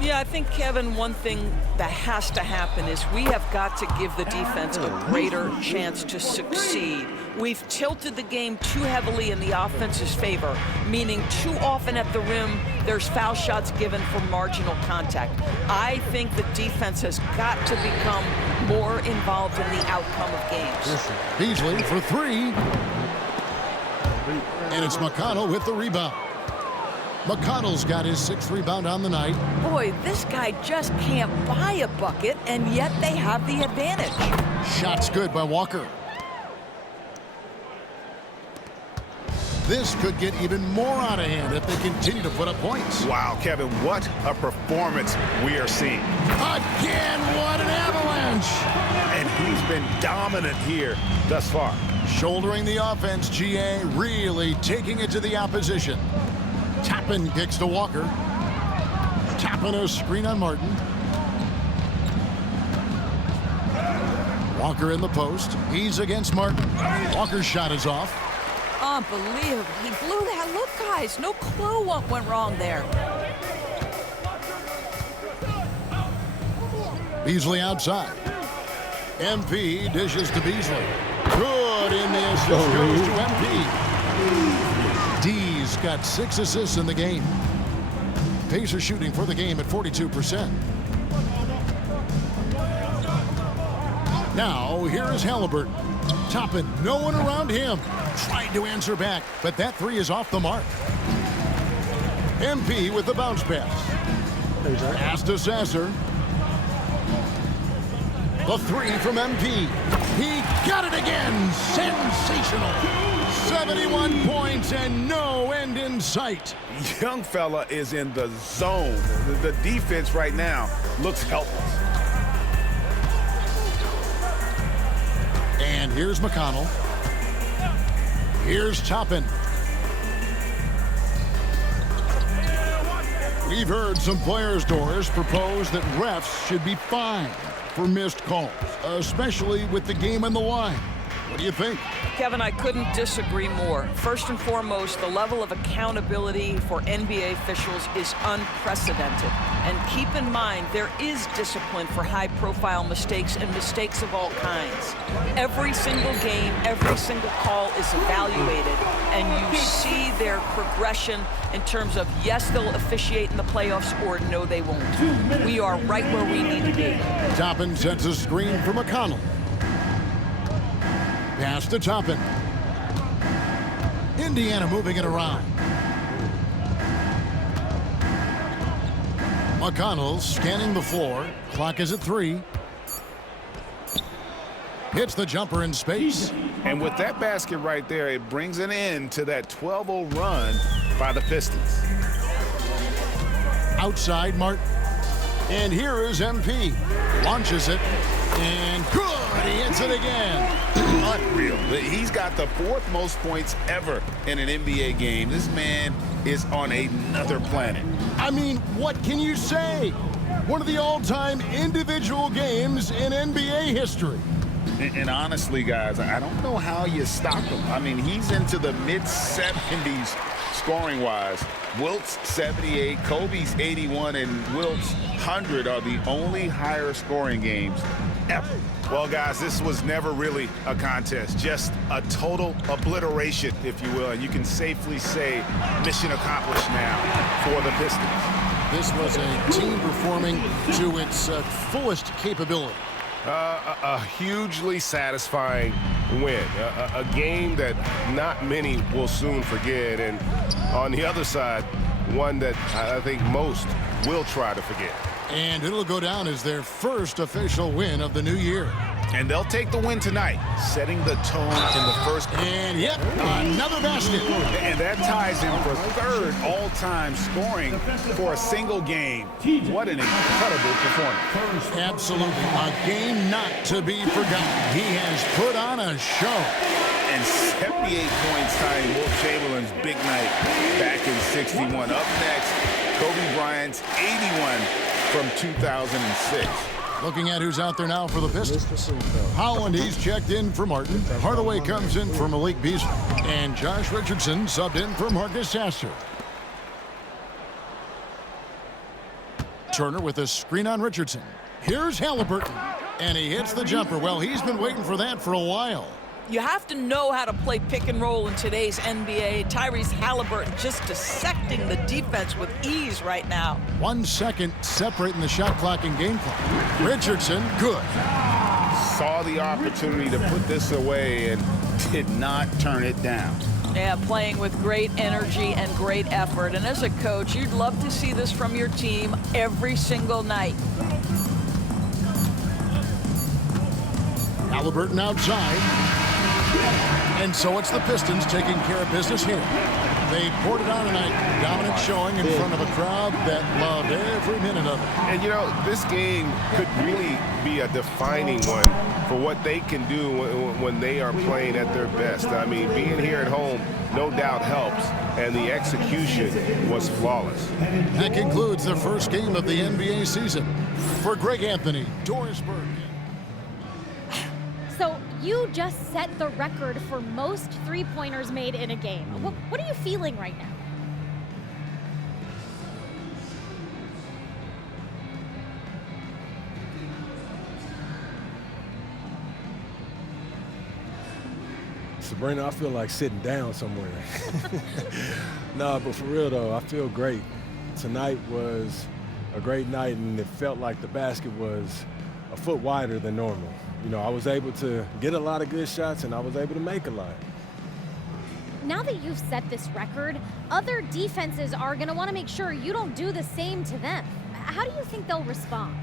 Yeah, I think, Kevin, one thing that has to happen is we have got to give the defense a greater chance to succeed. We've tilted the game too heavily in the offense's favor, meaning too often at the rim, there's foul shots given for marginal contact. I think the defense has got to become more involved in the outcome of games. Beasley for three. And it's McConnell with the rebound. McConnell's got his 6th rebound on the night. Boy, this guy just can't buy a bucket, and yet they have the advantage. Shot's good by Walker. This could get even more out of hand if they continue to put up points. Wow, Kevin, what a performance we are seeing. Again, what an avalanche! And he's been dominant here thus far. Shouldering the offense, GA really taking it to the opposition. Toppin kicks to Walker. Toppin a screen on Martin. Walker in the post. He's against Martin. Walker's shot is off. Unbelievable. He blew that. Look, guys, no clue what went wrong there. Beasley outside. MP dishes to Beasley. Good in the assist goes to MP. D's got 6 assists in the game. Pacers shooting for the game at 42%. Now, here is Halliburton. Toppin, no one around him. Tried to answer back, but that 3 is off the mark. MP with the bounce pass. Pass to Sasser. The three from MP. He got it again. Sensational. 71 points and no end in sight. Young fella is in the zone. The defense right now looks helpless. And here's McConnell. Here's Toppin. We've heard some players, Doris, propose that refs should be fined for missed calls, especially with the game on the line. What do you think? Kevin, I couldn't disagree more. First and foremost, the level of accountability for NBA officials is unprecedented. And keep in mind, there is discipline for high-profile mistakes and mistakes of all kinds. Every single game, every single call is evaluated, and you see their progression in terms of, yes, they'll officiate in the playoffs, or no, they won't. We are right where we need to be. Toppin sets a screen for McConnell. Pass to Toppin. Indiana moving it around. McConnell scanning the floor. Clock is at 3. Hits the jumper in space. And with that basket right there, it brings an end to that 12-0 run by the Pistons. Outside Martin. And here is MP. Launches it. And good. He hits it again. Unreal. He's got the 4th most points ever in an NBA game. This man is on another planet. I mean, what can you say? One of the all-time individual games in NBA history. And honestly, guys, I don't know how you stop him. I mean, he's into the mid-70s scoring-wise. Wilt's 78, Kobe's 81, and Wilt's 100 are the only higher scoring games ever. Well, guys, this was never really a contest, just a total obliteration, if you will. And you can safely say mission accomplished now for the Pistons. This was a team performing to its fullest capability. A hugely satisfying win. A game that not many will soon forget. And on the other side, one that I think most will try to forget. And it'll go down as their first official win of the new year. And they'll take the win tonight, setting the tone in the first. And yep, another basket. And that ties him for 3rd all-time scoring for a single game. What an incredible performance. Absolutely, a game not to be forgotten. He has put on a show. And 78 points tying Wilt Chamberlain's big night back in '61. Up next, Kobe Bryant's 81 from 2006. Looking at who's out there now for the Pistons. Holland, he's checked in for Martin. Hardaway comes in for Malik Beasley. And Josh Richardson subbed in for Marcus Sasser. Turner with a screen on Richardson. Here's Halliburton. And he hits the jumper. Well, he's been waiting for that for a while. You have to know how to play pick and roll in today's NBA. Tyrese Halliburton just dissecting the defense with ease right now. 1 second separating the shot clock and game clock. Richardson, good. Saw the opportunity to put this away and did not turn it down. Yeah, playing with great energy and great effort. And as a coach, you'd love to see this from your team every single night. Halliburton outside. And so it's the Pistons taking care of business here. They poured it on tonight, dominant showing in front of a crowd that loved every minute of it. And, you know, this game could really be a defining one for what they can do when they are playing at their best. I mean, being here at home no doubt helps, and the execution was flawless. That concludes the first game of the NBA season. For Greg Anthony, Doris Burke. So you just set the record for most three-pointers made in a game. What are you feeling right now? Sabrina, I feel like sitting down somewhere. No, but for real though, I feel great. Tonight was a great night, and it felt like the basket was a foot wider than normal. You know, I was able to get a lot of good shots, and I was able to make a lot. Now that you've set this record, other defenses are going to want to make sure you don't do the same to them. How do you think they'll respond?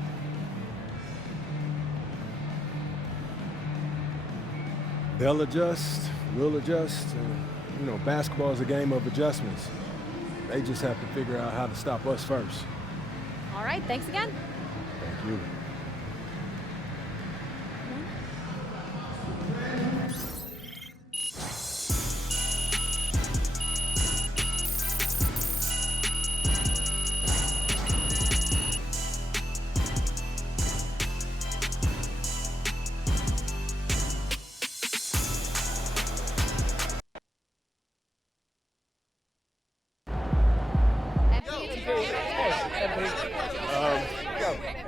They'll adjust, we'll adjust. You know, basketball is a game of adjustments. They just have to figure out how to stop us first. All right, thanks again. Thank you.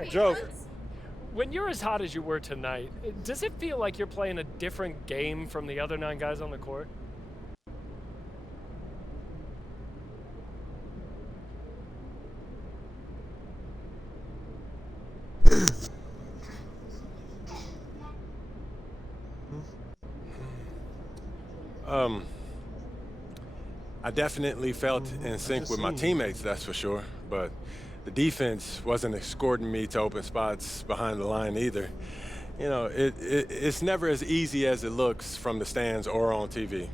Joe. When you're as hot as you were tonight, does it feel like you're playing a different game from the other 9 guys on the court? I definitely felt in sync with my teammates, that's for sure. But the defense wasn't escorting me to open spots behind the line either. You know, it's never as easy as it looks from the stands or on TV.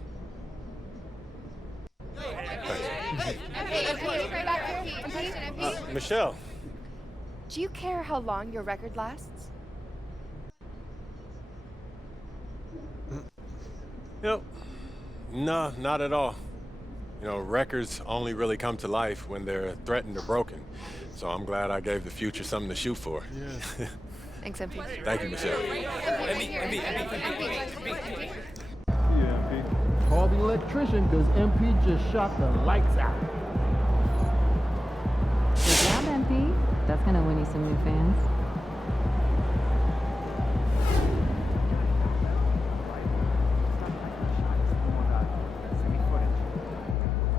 Michelle. Do you care how long your record lasts? Yep. No, not at all. You know, records only really come to life when they're threatened or broken. So I'm glad I gave the future something to shoot for. Yeah. Thanks, MP. Thank you, Michelle. Call the electrician because MP just shot the lights out. Good job, MP. That's gonna win you some new fans.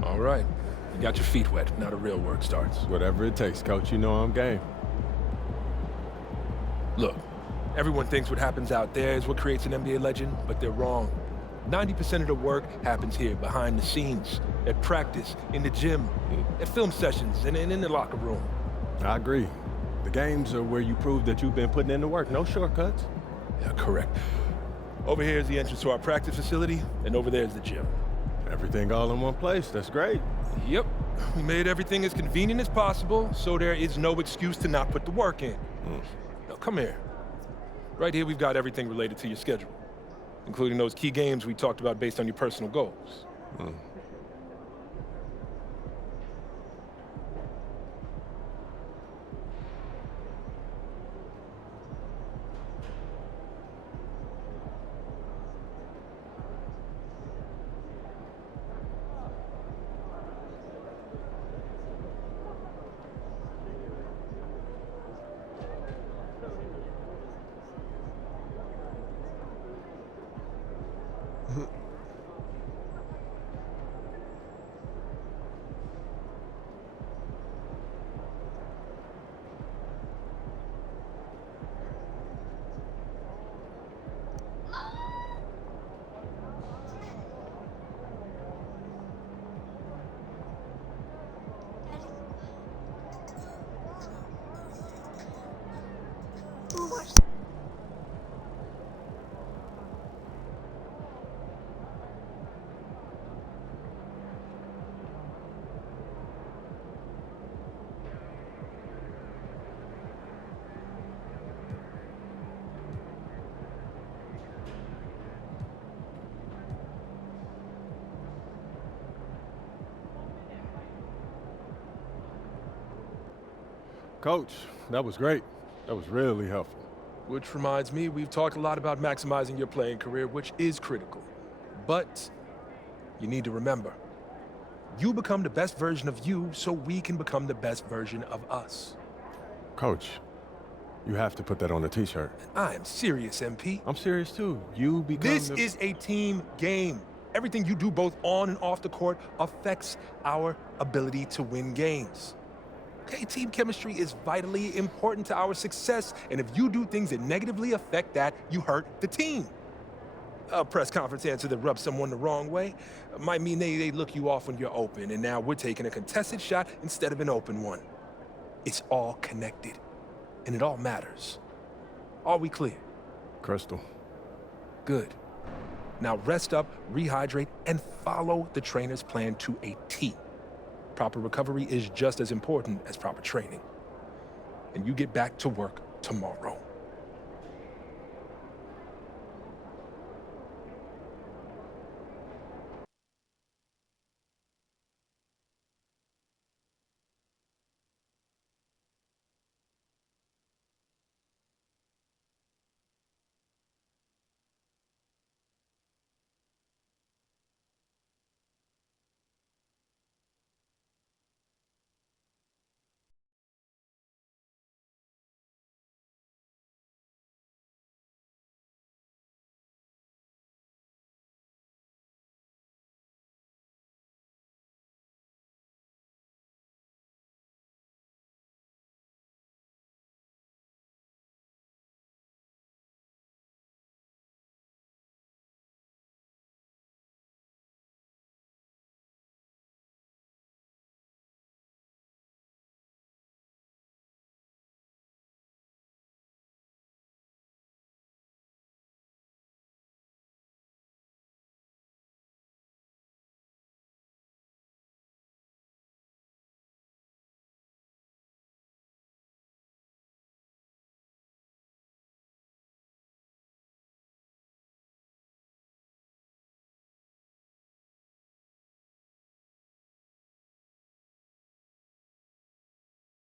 All right. You got your feet wet. Now the real work starts. Whatever it takes, Coach. You know I'm game. Look, everyone thinks what happens out there is what creates an NBA legend, but they're wrong. 90% of the work happens here, behind the scenes, at practice, in the gym, at film sessions, and in the locker room. I agree. The games are where you prove that you've been putting in the work. No shortcuts. Yeah, correct. Over here is the entrance to our practice facility, and over there is the gym. Everything all in one place. That's great. Yep. We made everything as convenient as possible, so there is no excuse to not put the work in. Now, come here. Right here, we've got everything related to your schedule, including those key games we talked about based on your personal goals. Coach, that was great. That was really helpful. Which reminds me, we've talked a lot about maximizing your playing career, which is critical. But you need to remember, you become the best version of you so we can become the best version of us. Coach, you have to put that on a t-shirt. I am serious, MP. I'm serious too. You become This is a team game. Everything you do both on and off the court affects our ability to win games. Okay, team chemistry is vitally important to our success, and if you do things that negatively affect that, you hurt the team. A press conference answer that rubs someone the wrong way might mean they look you off when you're open, and now we're taking a contested shot instead of an open one. It's all connected, and it all matters. Are we clear? Crystal. Good. Now rest up, rehydrate, and follow the trainer's plan to a T. Proper recovery is just as important as proper training. And you get back to work tomorrow.